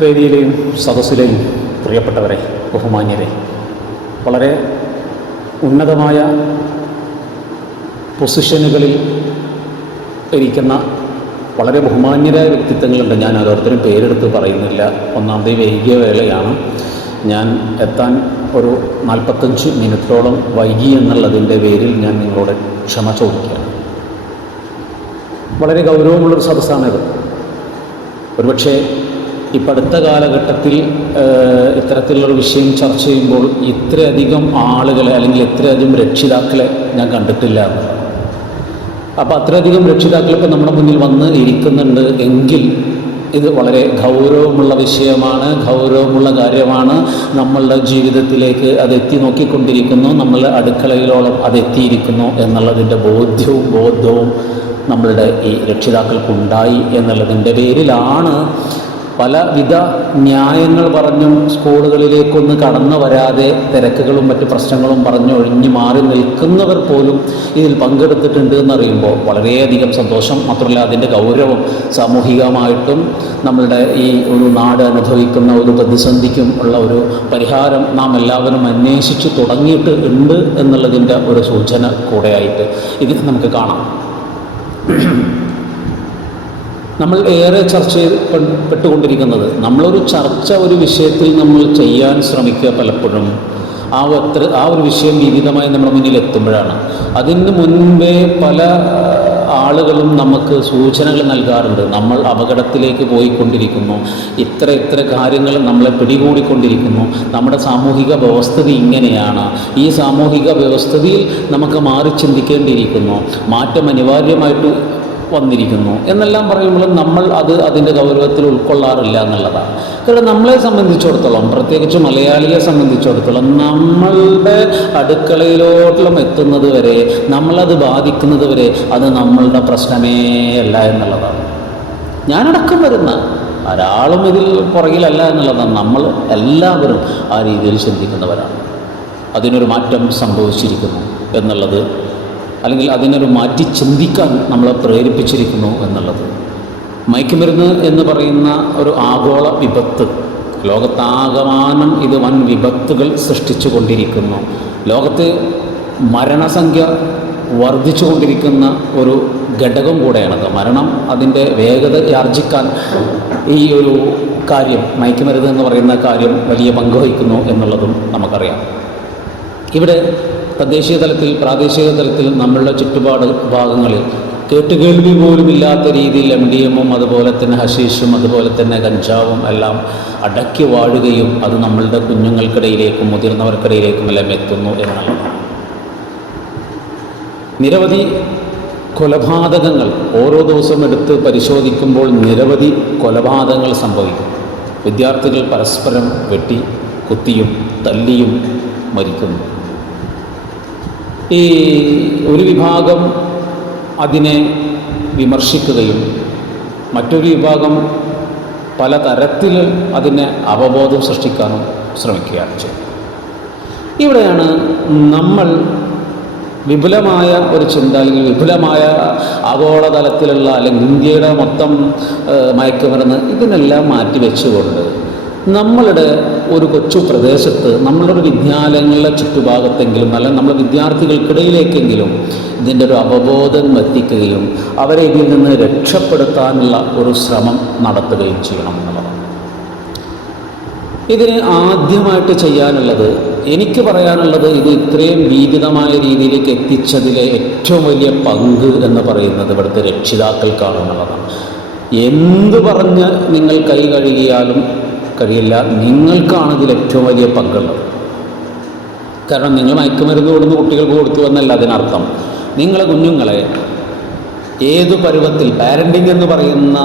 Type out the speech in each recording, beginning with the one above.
വേദിയിലെയും സദസ്സിലെയും പ്രിയപ്പെട്ടവരെ ബഹുമാന്യരെ വളരെ ഉന്നതമായ പൊസിഷനുകളിൽ ഇരിക്കുന്ന വളരെ ബഹുമാന്യരായ വ്യക്തിത്വങ്ങളുണ്ട്. ഞാൻ ഓരോരുത്തരും പേരെടുത്ത് പറയുന്നില്ല. ഒന്നാമത്തെ വൈകിയ വേളയാണ്. ഞാൻ എത്താൻ ഒരു നാൽപ്പത്തഞ്ച് മിനിറ്റോളം വൈകി എന്നുള്ളതിന്റെ പേരിൽ ഞാൻ നിങ്ങളോട് ക്ഷമ ചോദിക്കുകയാണ്. വളരെ ഗൗരവമുള്ളൊരു സദസ്സാണിത്. ഒരുപക്ഷെ ഇപ്പം അടുത്ത കാലഘട്ടത്തിൽ ഇത്തരത്തിലുള്ള വിഷയം ചർച്ച ചെയ്യുമ്പോൾ ഇത്രയധികം ആളുകളെ അല്ലെങ്കിൽ ഇത്രയധികം രക്ഷിതാക്കളെ ഞാൻ കണ്ടിട്ടില്ല. അപ്പോൾ അത്രയധികം രക്ഷിതാക്കളൊക്കെ നമ്മുടെ മുന്നിൽ വന്ന് ഇരിക്കുന്നുണ്ട് എങ്കിൽ ഇത് വളരെ ഗൗരവമുള്ള വിഷയമാണ് ഗൗരവമുള്ള കാര്യമാണ് നമ്മളുടെ ജീവിതത്തിലേക്ക് അത് എത്തി നോക്കിക്കൊണ്ടിരിക്കുന്നു നമ്മളുടെ അടുക്കളയിലോളം അത് എത്തിയിരിക്കുന്നു എന്നുള്ളതിന്റെ ബോധ്യവും ബോധവും നമ്മളുടെ ഈ രക്ഷിതാക്കൾക്കുണ്ടായി എന്നുള്ളതിന്റെ പേരിലാണ് പലവിധ ന്യായങ്ങൾ പറഞ്ഞും സ്കൂളുകളിലേക്കൊന്ന് കടന്നു വരാതെ തിരക്കുകളും മറ്റ് പ്രശ്നങ്ങളും പറഞ്ഞ് ഒഴിഞ്ഞു മാറി നിൽക്കുന്നവർ പോലും ഇതിൽ പങ്കെടുത്തിട്ടുണ്ട് എന്നറിയുമ്പോൾ വളരെയധികം സന്തോഷം. മാത്രമല്ല അതിന്റെ ഗൗരവം സാമൂഹികമായിട്ടും നമ്മളുടെ ഈ ഒരു നാട് അനുഭവിക്കുന്ന ഒരു പ്രതിസന്ധിക്കും ഉള്ള ഒരു പരിഹാരം നാം എല്ലാവരും അന്വേഷിച്ച് തുടങ്ങിയിട്ട് ഉണ്ട് എന്നുള്ളതിന്റെ ഒരു സൂചന കൂടെയായിട്ട് ഇത് നമുക്ക് കാണാം. നമ്മൾ ഏറെ ചർച്ച ചെയ്ത് പെ- പെട്ടുകൊണ്ടിരിക്കുന്നത് നമ്മളൊരു ചർച്ച ഒരു വിഷയത്തിൽ നമ്മൾ ചെയ്യാൻ ശ്രമിക്കുക പലപ്പോഴും. ആ എത്ര ആ ഒരു വിഷയം വിവിധമായി നമ്മുടെ മുന്നിൽ എത്തുമ്പോഴാണ്. അതിന് മുൻപേ പല ആളുകളും നമുക്ക് സൂചനകൾ നൽകാറുണ്ട്. നമ്മൾ അപകടത്തിലേക്ക് പോയിക്കൊണ്ടിരിക്കുന്നു. ഇത്ര ഇത്ര കാര്യങ്ങൾ നമ്മളെ പിടികൂടിക്കൊണ്ടിരിക്കുന്നു. നമ്മുടെ സാമൂഹിക വ്യവസ്ഥിതി ഇങ്ങനെയാണ്. ഈ സാമൂഹിക വ്യവസ്ഥിതിയിൽ നമുക്ക് മാറി ചിന്തിക്കേണ്ടിയിരിക്കുന്നു. മാറ്റം അനിവാര്യമായിട്ട് വന്നിരിക്കുന്നു. എന്നെല്ലാം പറയുമ്പോൾ നമ്മൾ അത് അതിന്റെ ഗൗരവത്തിൽ ഉൾക്കൊള്ളാറില്ല എന്നുള്ളതാണ്. കാരണം നമ്മളെ സംബന്ധിച്ചിടത്തോളം പ്രത്യേകിച്ച് മലയാളിയെ സംബന്ധിച്ചിടത്തോളം നമ്മളുടെ അടുക്കളയിലോട്ടും എത്തുന്നത് വരെ നമ്മളത് ബാധിക്കുന്നത് വരെ അത് നമ്മളുടെ പ്രശ്നമേ അല്ല എന്നുള്ളതാണ്. ഞാനടക്കം വരുന്ന ഒരാളും ഇതിൽ പുറകിലല്ല എന്നുള്ളതാണ്. നമ്മൾ എല്ലാവരും ആ രീതിയിൽ ചിന്തിക്കുന്നവരാണ്. അതിനൊരു മാറ്റം സംഭവിച്ചിരിക്കുന്നു എന്നുള്ളത് അല്ലെങ്കിൽ അതിനൊരു മാറ്റി ചിന്തിക്കാൻ നമ്മളെ പ്രേരിപ്പിച്ചിരിക്കുന്നു എന്നുള്ളത്. മയക്കുമരുന്ന് എന്ന് പറയുന്ന ഒരു ആഗോള വിപത്ത്. ലോകത്താകമാനം ഇത് വൻ വിപത്തുകൾ സൃഷ്ടിച്ചു കൊണ്ടിരിക്കുന്നു ലോകത്ത് മരണസംഖ്യ വർദ്ധിച്ചു കൊണ്ടിരിക്കുന്ന ഒരു ഘടകം കൂടെയാണത്. മരണം അതിന്റെ വേഗത ആർജിക്കാൻ ഈ ഒരു കാര്യം മയക്കുമരുന്ന് എന്ന് പറയുന്ന കാര്യം വലിയ പങ്ക് വഹിക്കുന്നു എന്നുള്ളതും നമുക്കറിയാം. ഇവിടെ തദ്ദേശീയ തലത്തിൽ പ്രാദേശിക തലത്തിൽ നമ്മളുടെ ചുറ്റുപാട് ഭാഗങ്ങളിൽ കേട്ടുകേൾവി പോലും ഇല്ലാത്ത രീതിയിൽ എം ഡി എമ്മും അതുപോലെ തന്നെ ഹഷീഷും അതുപോലെ തന്നെ കഞ്ചാവും എല്ലാം അടക്കി വാഴുകയും അത് നമ്മളുടെ കുഞ്ഞുങ്ങൾക്കിടയിലേക്കും മുതിർന്നവർക്കിടയിലേക്കും എല്ലാം എത്തുന്നു എന്നാണ്. നിരവധി കൊലപാതകങ്ങൾ ഓരോ ദിവസവും എടുത്ത് പരിശോധിക്കുമ്പോൾ നിരവധി കൊലപാതകങ്ങൾ സംഭവിക്കും. വിദ്യാർത്ഥികൾ പരസ്പരം വെട്ടി കുത്തിയും തല്ലിയും മരിക്കുന്നു. ഈ ഒരു വിഭാഗം അതിനെ വിമർശിക്കുകയും മറ്റൊരു വിഭാഗം പല തരത്തിൽ അതിനെ അവബോധം സൃഷ്ടിക്കാനും ശ്രമിക്കുകയാണ് ചെയ്യുന്നത്. ഇവിടെയാണ് നമ്മൾ വിപുലമായ ഒരു ചിന്ത അല്ലെങ്കിൽ വിപുലമായ ആഗോളതലത്തിലുള്ള അല്ലെങ്കിൽ ഇന്ത്യയുടെ മൊത്തം മയക്കുമരുന്ന് ഇതിനെല്ലാം മാറ്റിവെച്ചുകൊണ്ട് നമ്മളുടെ ഒരു കൊച്ചു പ്രദേശത്ത് നമ്മളുടെ വിദ്യാലയങ്ങളുടെ ചുറ്റുഭാഗത്തെങ്കിലും അല്ലെങ്കിൽ നമ്മുടെ വിദ്യാർത്ഥികൾക്കിടയിലേക്കെങ്കിലും ഇതിന്റെ ഒരു അവബോധം എത്തിക്കുകയും അവരെ ഇതിൽ നിന്ന് രക്ഷപ്പെടുത്താനുള്ള ഒരു ശ്രമം നടത്തുകയും ചെയ്യണം എന്നുള്ളതാണ് ഇതിന് ആദ്യമായിട്ട് ചെയ്യാനുള്ളത് എനിക്ക് പറയാനുള്ളത് ഇത് ഇത്രയും വീതിതമായ രീതിയിലേക്ക് എത്തിച്ചതിലെ ഏറ്റവും വലിയ പങ്ക് എന്ന് പറയുന്നത് ഇവിടുത്തെ രക്ഷിതാക്കൾക്കാണ് എന്നുള്ളതാണ്. എന്ത് പറഞ്ഞ് നിങ്ങൾ കൈ കഴുകിയാലും കഴിയില്ല നിങ്ങൾക്കാണ് ഇതിൽ ഏറ്റവും വലിയ പങ്കുള്ളത്. കാരണം നിങ്ങൾ മയക്കുമരുന്ന് കൊടുന്ന് കുട്ടികൾക്ക് കൊടുത്തു എന്നല്ല അതിനർത്ഥം. നിങ്ങളെ കുഞ്ഞുങ്ങളെ ഏത് പരുവത്തിൽ പാരന്റിങ് എന്ന് പറയുന്ന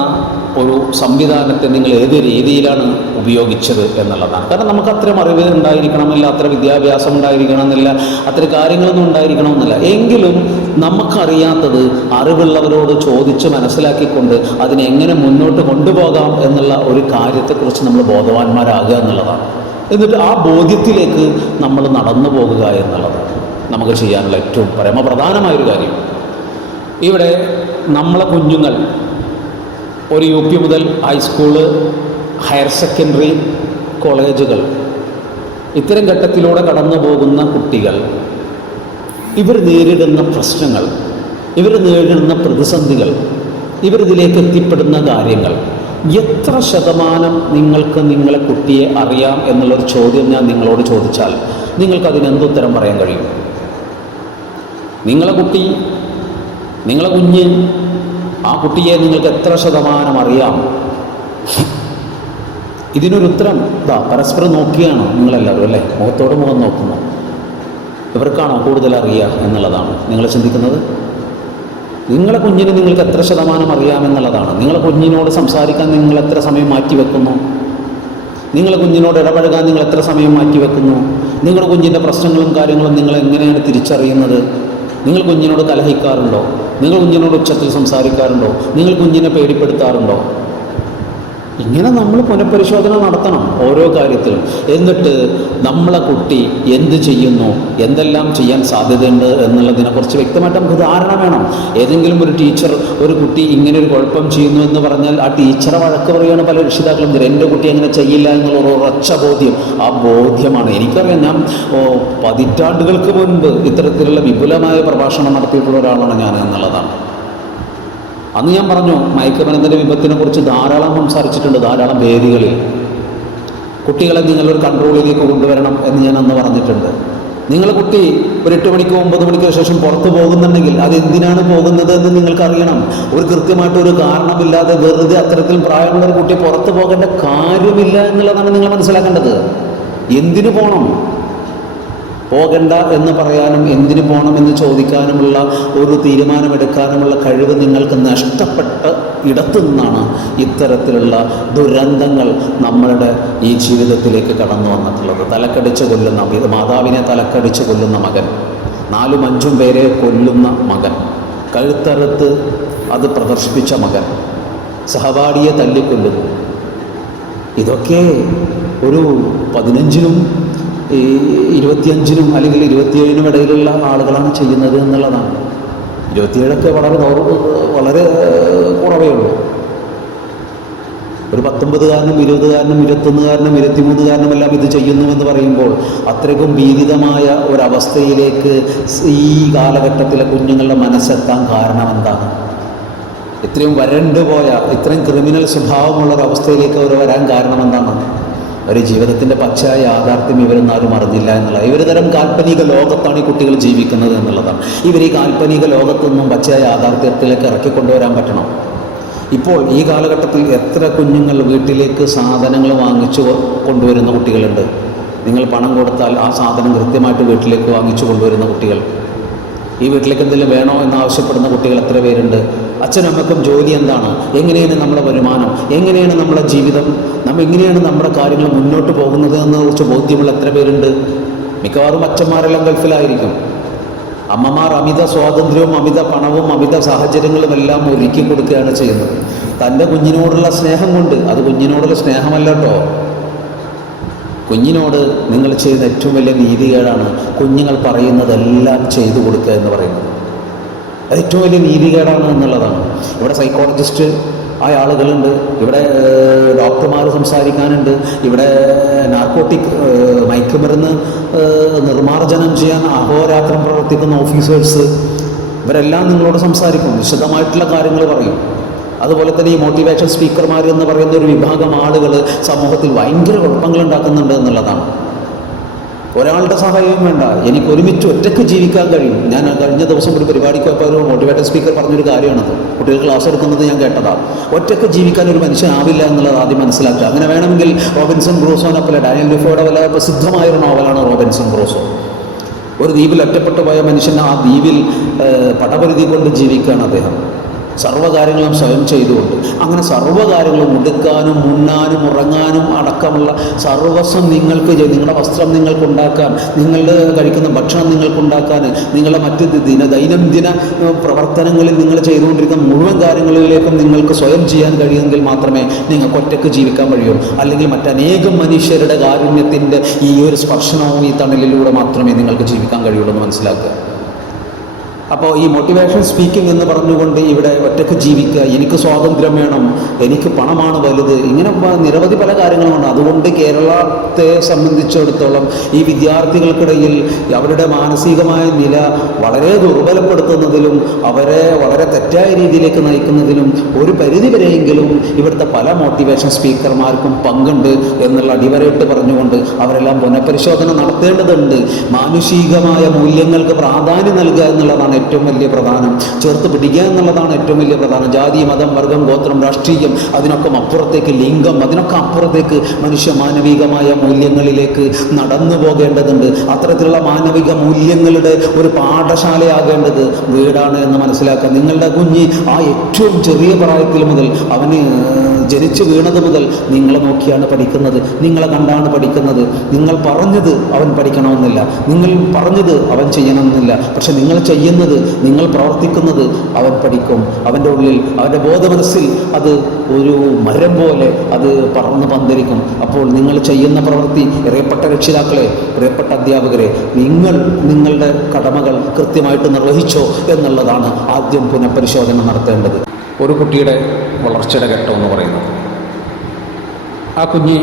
ഒരു സംവിധാനത്തെ നിങ്ങൾ ഏത് രീതിയിലാണ് ഉപയോഗിച്ചത് എന്നുള്ളതാണ്. കാരണം നമുക്ക് അത്രയും അറിവ് ഉണ്ടായിരിക്കണമെന്നില്ല അത്ര വിദ്യാഭ്യാസം ഉണ്ടായിരിക്കണമെന്നില്ല അത്ര കാര്യങ്ങളൊന്നും ഉണ്ടായിരിക്കണമെന്നില്ല എങ്കിലും നമുക്കറിയാത്തത് അറിവുള്ളവരോട് ചോദിച്ച് മനസ്സിലാക്കിക്കൊണ്ട് അതിനെങ്ങനെ മുന്നോട്ട് കൊണ്ടുപോകാം എന്നുള്ള ഒരു കാര്യത്തെക്കുറിച്ച് നമ്മൾ ബോധവാന്മാരാകുക എന്നുള്ളതാണ്. എന്നിട്ട് ആ ബോധ്യത്തിലേക്ക് നമ്മൾ നടന്നു പോകുക എന്നുള്ളത് നമുക്ക് ചെയ്യാനുള്ള ഏറ്റവും പരമപ്രധാനമായൊരു കാര്യം. ഇവിടെ നമ്മളെ കുഞ്ഞുങ്ങൾ ഒരു യു പി മുതൽ ഹൈസ്കൂൾ ഹയർ സെക്കൻഡറി കോളേജുകൾ. ഇത്തരം ഘട്ടത്തിലൂടെ കടന്നു പോകുന്ന കുട്ടികൾ ഇവർ നേരിടുന്ന പ്രശ്നങ്ങൾ ഇവർ നേരിടുന്ന പ്രതിസന്ധികൾ ഇവരിതിലേക്ക് എത്തിപ്പെടുന്ന കാര്യങ്ങൾ. എത്ര ശതമാനം നിങ്ങൾക്ക് നിങ്ങളെ കുട്ടിയെ അറിയാം എന്നുള്ളൊരു ചോദ്യം ഞാൻ നിങ്ങളോട് ചോദിച്ചാൽ നിങ്ങൾക്ക് അതിനെന്തുത്തരം പറയാൻ കഴിയും? നിങ്ങളെ കുട്ടി നിങ്ങളെ കുഞ്ഞ് ആ കുട്ടിയെ നിങ്ങൾക്ക് എത്ര ശതമാനം അറിയാം? ഇതിനൊരു ഉത്തരം ഇതാ പരസ്പരം നോക്കിയാണ് നിങ്ങളെല്ലാവരും അല്ലേ? മുഖത്തോട് മുഖം നോക്കുന്നു ഇവർക്കാണോ കൂടുതൽ അറിയുക എന്നുള്ളതാണ്. നിങ്ങൾ ചിന്തിക്കുന്നത്? നിങ്ങളെ കുഞ്ഞിന് നിങ്ങൾക്ക് എത്ര ശതമാനം അറിയാമെന്നുള്ളതാണ് നിങ്ങളെ കുഞ്ഞിനോട് സംസാരിക്കാൻ നിങ്ങൾ എത്ര സമയം മാറ്റി വെക്കുന്നു നിങ്ങളെ കുഞ്ഞിനോട് ഇടപഴകാൻ നിങ്ങൾ എത്ര സമയം മാറ്റി വെക്കുന്നു നിങ്ങളുടെ കുഞ്ഞിന്റെ പ്രശ്നങ്ങളും കാര്യങ്ങളും നിങ്ങൾ എങ്ങനെയാണ് തിരിച്ചറിയുന്നത്? നിങ്ങൾ കുഞ്ഞിനോട് കലഹിക്കാറുണ്ടോ? നിങ്ങൾ കുഞ്ഞിനോട് ഉച്ചത്തിൽ സംസാരിക്കാറുണ്ടോ? നിങ്ങൾ കുഞ്ഞിനെ പേടിപ്പെടുത്താറുണ്ടോ? ഇങ്ങനെ നമ്മൾ പുനഃപരിശോധന നടത്തണം ഓരോ കാര്യത്തിലും. എന്നിട്ട് നമ്മളെ കുട്ടി എന്ത് ചെയ്യുന്നു? എന്തെല്ലാം ചെയ്യാൻ സാധ്യതയുണ്ട് എന്നുള്ളതിനെക്കുറിച്ച് വ്യക്തമായിട്ട് നമുക്ക് ധാരണ വേണം. ഏതെങ്കിലും ഒരു ടീച്ചർ ഒരു കുട്ടി ഇങ്ങനെ ഒരു കുഴപ്പം ചെയ്യുന്നു എന്ന് പറഞ്ഞാൽ ആ ടീച്ചറെ വഴക്ക് പറയുകയാണ് പല രക്ഷിതാക്കളും എന്റെ കുട്ടി അങ്ങനെ ചെയ്യില്ല എന്നുള്ള ഒരു ഉറച്ച ബോധ്യം. ആ ബോധ്യമാണ്. എനിക്കറിയാം ഞാൻ പതിറ്റാണ്ടുകൾക്ക് മുൻപ് ഇത്തരത്തിലുള്ള വിപുലമായ പ്രഭാഷണം നടത്തിയിട്ടുള്ള ഒരാളാണ് ഞാൻ എന്നുള്ളതാണ്. അന്ന് ഞാൻ പറഞ്ഞു മയക്കുമരുന്നിന്റെ വിപത്തിനെ കുറിച്ച് ധാരാളം സംസാരിച്ചിട്ടുണ്ട് ധാരാളം വേദികളിൽ. കുട്ടികളെ നിങ്ങളൊരു കൺട്രോളിലേക്ക് കൊണ്ടുവരണം എന്ന് ഞാൻ അന്ന് പറഞ്ഞിട്ടുണ്ട്. നിങ്ങൾ കുട്ടി ഒരു എട്ട് മണിക്കോ ഒമ്പത് മണിക്കോ ശേഷം പുറത്ത് പോകുന്നുണ്ടെങ്കിൽ അത് എന്തിനാണ് പോകുന്നത് എന്ന് നിങ്ങൾക്കറിയണം. ഒരു കൃത്യമായിട്ട് ഒരു കാരണമില്ലാതെ വെറുതെ അത്തരത്തിൽ പ്രായമുള്ള ഒരു കുട്ടി പുറത്ത് പോകേണ്ട കാര്യമില്ല എന്നുള്ളതാണ് നിങ്ങൾ മനസ്സിലാക്കേണ്ടത്. എന്തിനു പോകണം പോകണ്ട എന്ന് പറയാനും എന്തിനു പോകണം എന്ന് ചോദിക്കാനുമുള്ള ഒരു തീരുമാനമെടുക്കാനുമുള്ള കഴിവ് നിങ്ങൾക്ക് നഷ്ടപ്പെട്ട ഇടത്തു നിന്നാണ് ഇത്തരത്തിലുള്ള ദുരന്തങ്ങൾ നമ്മളുടെ ഈ ജീവിതത്തിലേക്ക് കടന്നു വന്നിട്ടുള്ളത്. തലക്കടിച്ച് കൊല്ലുന്ന മാതാവിനെ തലക്കടിച്ച് കൊല്ലുന്ന മകൻ നാലും അഞ്ചും പേരെ കൊല്ലുന്ന മകൻ കഴുത്തറുത്ത് അത് പ്രദർശിപ്പിച്ച മകൻ സഹപാഠിയെ തല്ലിക്കൊല്ലുന്നു. ഇതൊക്കെ ഒരു പതിനഞ്ചിനും ഈ ഇരുപത്തിയഞ്ചിനും അല്ലെങ്കിൽ ഇരുപത്തിയേഴിനും ഇടയിലുള്ള ആളുകളാണ് ചെയ്യുന്നത് എന്നുള്ളതാണ്. ഇരുപത്തിയേഴൊക്കെ വളരെ വളരെ കുറവേ ഉള്ളൂ ഒരു പത്തൊമ്പതുകാരനും ഇരുപതുകാരനും ഇരുപത്തൊന്നുകാരനും ഇരുപത്തിമൂന്നുകാരനും എല്ലാം ഇത് ചെയ്യുന്നുവെന്ന് പറയുമ്പോൾ അത്രയ്ക്കും ഭീതിതമായ ഒരവസ്ഥയിലേക്ക് ഈ കാലഘട്ടത്തിലെ കുഞ്ഞുങ്ങളുടെ മനസ്സെത്താൻ കാരണം എന്താണ്? ഇത്രയും വരണ്ടുപോയ ഇത്രയും ക്രിമിനൽ സ്വഭാവമുള്ള ഒരു അവസ്ഥയിലേക്ക് അവർ വരാൻ കാരണം എന്താണ്? ഒരു ജീവിതത്തിന്റെ പച്ചയായ യാഥാർത്ഥ്യം ഇവരൊന്നും ആരും അറിഞ്ഞില്ല എന്നുള്ളത് ഇവർ തരം കാൽപ്പനിക ലോകത്താണ് ഈ കുട്ടികൾ ജീവിക്കുന്നത് എന്നുള്ളതാണ്. ഇവർ ഈ കാൽപ്പനിക ലോകത്തൊന്നും പച്ചയായ യാഥാർത്ഥ്യത്തിലേക്ക് ഇറക്കി കൊണ്ടുവരാൻ പറ്റണം. ഇപ്പോൾ ഈ കാലഘട്ടത്തിൽ എത്ര കുഞ്ഞുങ്ങൾ വീട്ടിലേക്ക് സാധനങ്ങൾ വാങ്ങിച്ചു കൊണ്ടുവരുന്ന കുട്ടികളുണ്ട്? നിങ്ങൾ പണം കൊടുത്താൽ ആ സാധനം കൃത്യമായിട്ട് വീട്ടിലേക്ക് വാങ്ങിച്ചു കൊണ്ടുവരുന്ന കുട്ടികൾ. ഈ വീട്ടിലേക്ക് എന്തെങ്കിലും വേണോ എന്ന് ആവശ്യപ്പെടുന്ന കുട്ടികൾ എത്ര പേരുണ്ട്? അച്ഛനും അമ്മക്കും ജോലി എന്താണ്? എങ്ങനെയാണ് നമ്മുടെ വരുമാനം? എങ്ങനെയാണ് നമ്മുടെ ജീവിതം? നമ്മൾ എങ്ങനെയാണ് നമ്മുടെ കാര്യങ്ങൾ മുന്നോട്ട് പോകുന്നത് എന്ന് കുറിച്ച് ബോധ്യമുള്ള എത്ര പേരുണ്ട്? മിക്കവാറും അച്ഛന്മാരെല്ലാം ഗൾഫിലായിരിക്കും. അമ്മമാർ അമിത സ്വാതന്ത്ര്യവും അമിത പണവും അമിത സാഹചര്യങ്ങളും എല്ലാം ഒരുക്കി കൊടുക്കുകയാണ് ചെയ്യുന്നത്. തന്റെ കുഞ്ഞിനോടുള്ള സ്നേഹം കൊണ്ട് അത് കുഞ്ഞിനോടുള്ള സ്നേഹമല്ലോ കുഞ്ഞിനോട് നിങ്ങൾ ചെയ്യുന്ന ഏറ്റവും വലിയ നീതികേടാണ് കുഞ്ഞുങ്ങൾ പറയുന്നതെല്ലാം ചെയ്തു കൊടുക്കുക എന്ന് പറയുന്നത്. അത് ഏറ്റവും വലിയ നീതികേടാണ് എന്നുള്ളതാണ്. ഇവിടെ സൈക്കോളജിസ്റ്റ് ആയ ആളുകളുണ്ട്. ഇവിടെ ഡോക്ടർമാർ സംസാരിക്കാനുണ്ട്. ഇവിടെ നാർക്കോട്ടിക് മയക്കുമരുന്ന് നിർമ്മാർജനം ചെയ്യാൻ അഹോരാത്രം പ്രവർത്തിക്കുന്ന ഓഫീസേഴ്സ് ഇവരെല്ലാം നിങ്ങളോട് സംസാരിക്കും. വിശദമായിട്ടുള്ള കാര്യങ്ങൾ പറയും. അതുപോലെ തന്നെ ഈ മോട്ടിവേഷൻ സ്പീക്കർമാർ എന്ന് പറയുന്ന ഒരു വിഭാഗം ആളുകൾ സമൂഹത്തിൽ ഭയങ്കര കുഴപ്പങ്ങൾ ഉണ്ടാക്കുന്നുണ്ട് എന്നുള്ളതാണ്. ഒരാളുടെ സഹായവും വേണ്ട. എനിക്ക് ഒരുമിച്ച് ഒറ്റയ്ക്ക് ജീവിക്കാൻ കഴിയും. ഞാൻ കഴിഞ്ഞ ദിവസം ഒരു പരിപാടിക്ക് പോയപ്പോൾ ഒരു മോട്ടിവേറ്റഡ് സ്പീക്കർ പറഞ്ഞൊരു കാര്യമാണത്. കുട്ടികൾ ക്ലാസ് എടുക്കുന്നത് ഞാൻ കേട്ടതാണ് ഒറ്റയ്ക്ക് ജീവിക്കാൻ ഒരു മനുഷ്യനാവില്ല എന്നുള്ളത് ആദ്യം മനസ്സിലാക്കുക. അങ്ങനെ വേണമെങ്കിൽ റോബിൻസൺ ക്രൂസോനെ പോലെ ഡാനിയൽ ഡിഫോയുടെ വല്ല പ്രസിദ്ധമായ ഒരു നോവലാണ് റോബിൻസൺ ബ്രോസോ. ഒരു ദ്വീപിൽ ഒറ്റപ്പെട്ടു പോയ മനുഷ്യൻ ആ ദ്വീപിൽ പടപരിധി കൊണ്ട് ജീവിക്കുകയാണ് അദ്ദേഹം. സർവകാര്യങ്ങളും സ്വയം ചെയ്തുകൊണ്ട്. അങ്ങനെ സർവകാര്യങ്ങളും ഉടുക്കാനും ഉണ്ണാനും ഉറങ്ങാനും അടക്കമുള്ള സർവസ്വം നിങ്ങൾക്ക് നിങ്ങളുടെ വസ്ത്രം നിങ്ങൾക്ക് ഉണ്ടാക്കാൻ നിങ്ങളുടെ കഴിക്കുന്ന ഭക്ഷണം നിങ്ങൾക്ക് ഉണ്ടാക്കാൻ നിങ്ങളുടെ മറ്റ് ദിന ദൈനംദിന പ്രവർത്തനങ്ങളിൽ നിങ്ങൾ ചെയ്തുകൊണ്ടിരിക്കുന്ന മുഴുവൻ കാര്യങ്ങളിലേക്കും നിങ്ങൾക്ക് സ്വയം ചെയ്യാൻ കഴിയുമെങ്കിൽ മാത്രമേ നിങ്ങൾക്ക് ഒറ്റയ്ക്ക് ജീവിക്കാൻ കഴിയൂ. അല്ലെങ്കിൽ മറ്റനേകം മനുഷ്യരുടെ കാരുണ്യത്തിന്റെ ഈ ഒരു സ്പർശനവും ഈ തണലിലൂടെ മാത്രമേ നിങ്ങൾക്ക് ജീവിക്കാൻ കഴിയുള്ളൂ എന്ന് മനസ്സിലാക്കുക. അപ്പോൾ ഈ മോട്ടിവേഷൻ സ്പീക്കിംഗ് എന്ന് പറഞ്ഞുകൊണ്ട് ഇവിടെ ഒറ്റയ്ക്ക് ജീവിക്കുക എനിക്ക് സ്വാതന്ത്ര്യം വേണം എനിക്ക് പണമാണ് വലുത് ഇങ്ങനെ നിരവധി പല കാര്യങ്ങളുമുണ്ട്. അതുകൊണ്ട് കേരളത്തെ സംബന്ധിച്ചിടത്തോളം ഈ വിദ്യാർത്ഥികൾക്കിടയിൽ അവരുടെ മാനസികമായ നില വളരെ ദുർബലപ്പെടുത്തുന്നതിലും അവരെ വളരെ തെറ്റായ രീതിയിലേക്ക് നയിക്കുന്നതിലും ഒരു പരിധിവരെയെങ്കിലും ഇവിടുത്തെ പല മോട്ടിവേഷൻ സ്പീക്കർമാർക്കും പങ്കുണ്ട് എന്നുള്ള അടിവരയിട്ട് പറഞ്ഞുകൊണ്ട് അവരെല്ലാം പുനഃപരിശോധന നടത്തേണ്ടതുണ്ട്. മാനുഷികമായ മൂല്യങ്ങൾക്ക് പ്രാധാന്യം നൽകുക എന്നുള്ളതാണ് ഏറ്റവും വലിയ പ്രധാനം. ചേർത്ത് പിടിക്കുക എന്നുള്ളതാണ് ഏറ്റവും വലിയ പ്രധാനം. ജാതി മതം വർഗം ഗോത്രം രാഷ്ട്രീയം അതിനൊക്കെ അപ്പുറത്തേക്ക് ലിംഗം അതിനൊക്കെ അപ്പുറത്തേക്ക് മനുഷ്യ മാനവികമായ മൂല്യങ്ങളിലേക്ക് നടന്നു പോകേണ്ടതുണ്ട്. അത്തരത്തിലുള്ള മാനവിക മൂല്യങ്ങളുടെ ഒരു പാഠശാലയാകേണ്ടത് വീടാണ് എന്ന് മനസ്സിലാക്കുക നിങ്ങളുടെ കുഞ്ഞ് ആ ഏറ്റവും ചെറിയ പ്രായത്തിൽ മുതൽ അവന് ജനിച്ചു വീണത് മുതൽ നിങ്ങളെ നോക്കിയാണ് പഠിക്കുന്നത്. നിങ്ങളെ കണ്ടാണ് പഠിക്കുന്നത്. നിങ്ങൾ പറഞ്ഞത് അവൻ പഠിക്കണമെന്നില്ല. നിങ്ങൾ പറഞ്ഞത് അവൻ ചെയ്യണമെന്നില്ല. പക്ഷെ നിങ്ങൾ ചെയ്യുന്നത് നിങ്ങൾ പ്രവർത്തിക്കുന്നത് അവൻ പഠിക്കും. അവന്റെ ഉള്ളിൽ അവന്റെ ബോധമനസ്സിൽ അത് ഒരു മരം പോലെ അത് പറന്ന് പന്തരിക്കും അപ്പോൾ നിങ്ങൾ ചെയ്യുന്ന പ്രവൃത്തി പ്രിയപ്പെട്ട രക്ഷിതാക്കളെ പ്രിയപ്പെട്ട അധ്യാപകരെ നിങ്ങൾ നിങ്ങളുടെ കടമകൾ കൃത്യമായിട്ട് നിർവഹിച്ചോ എന്നുള്ളതാണ് ആദ്യം പുനഃപരിശോധന നടത്തേണ്ടത്. ഒരു കുട്ടിയുടെ വളർച്ചയുടെ ഘട്ടം എന്ന് പറയുന്നത്. ആ കുഞ്ഞ്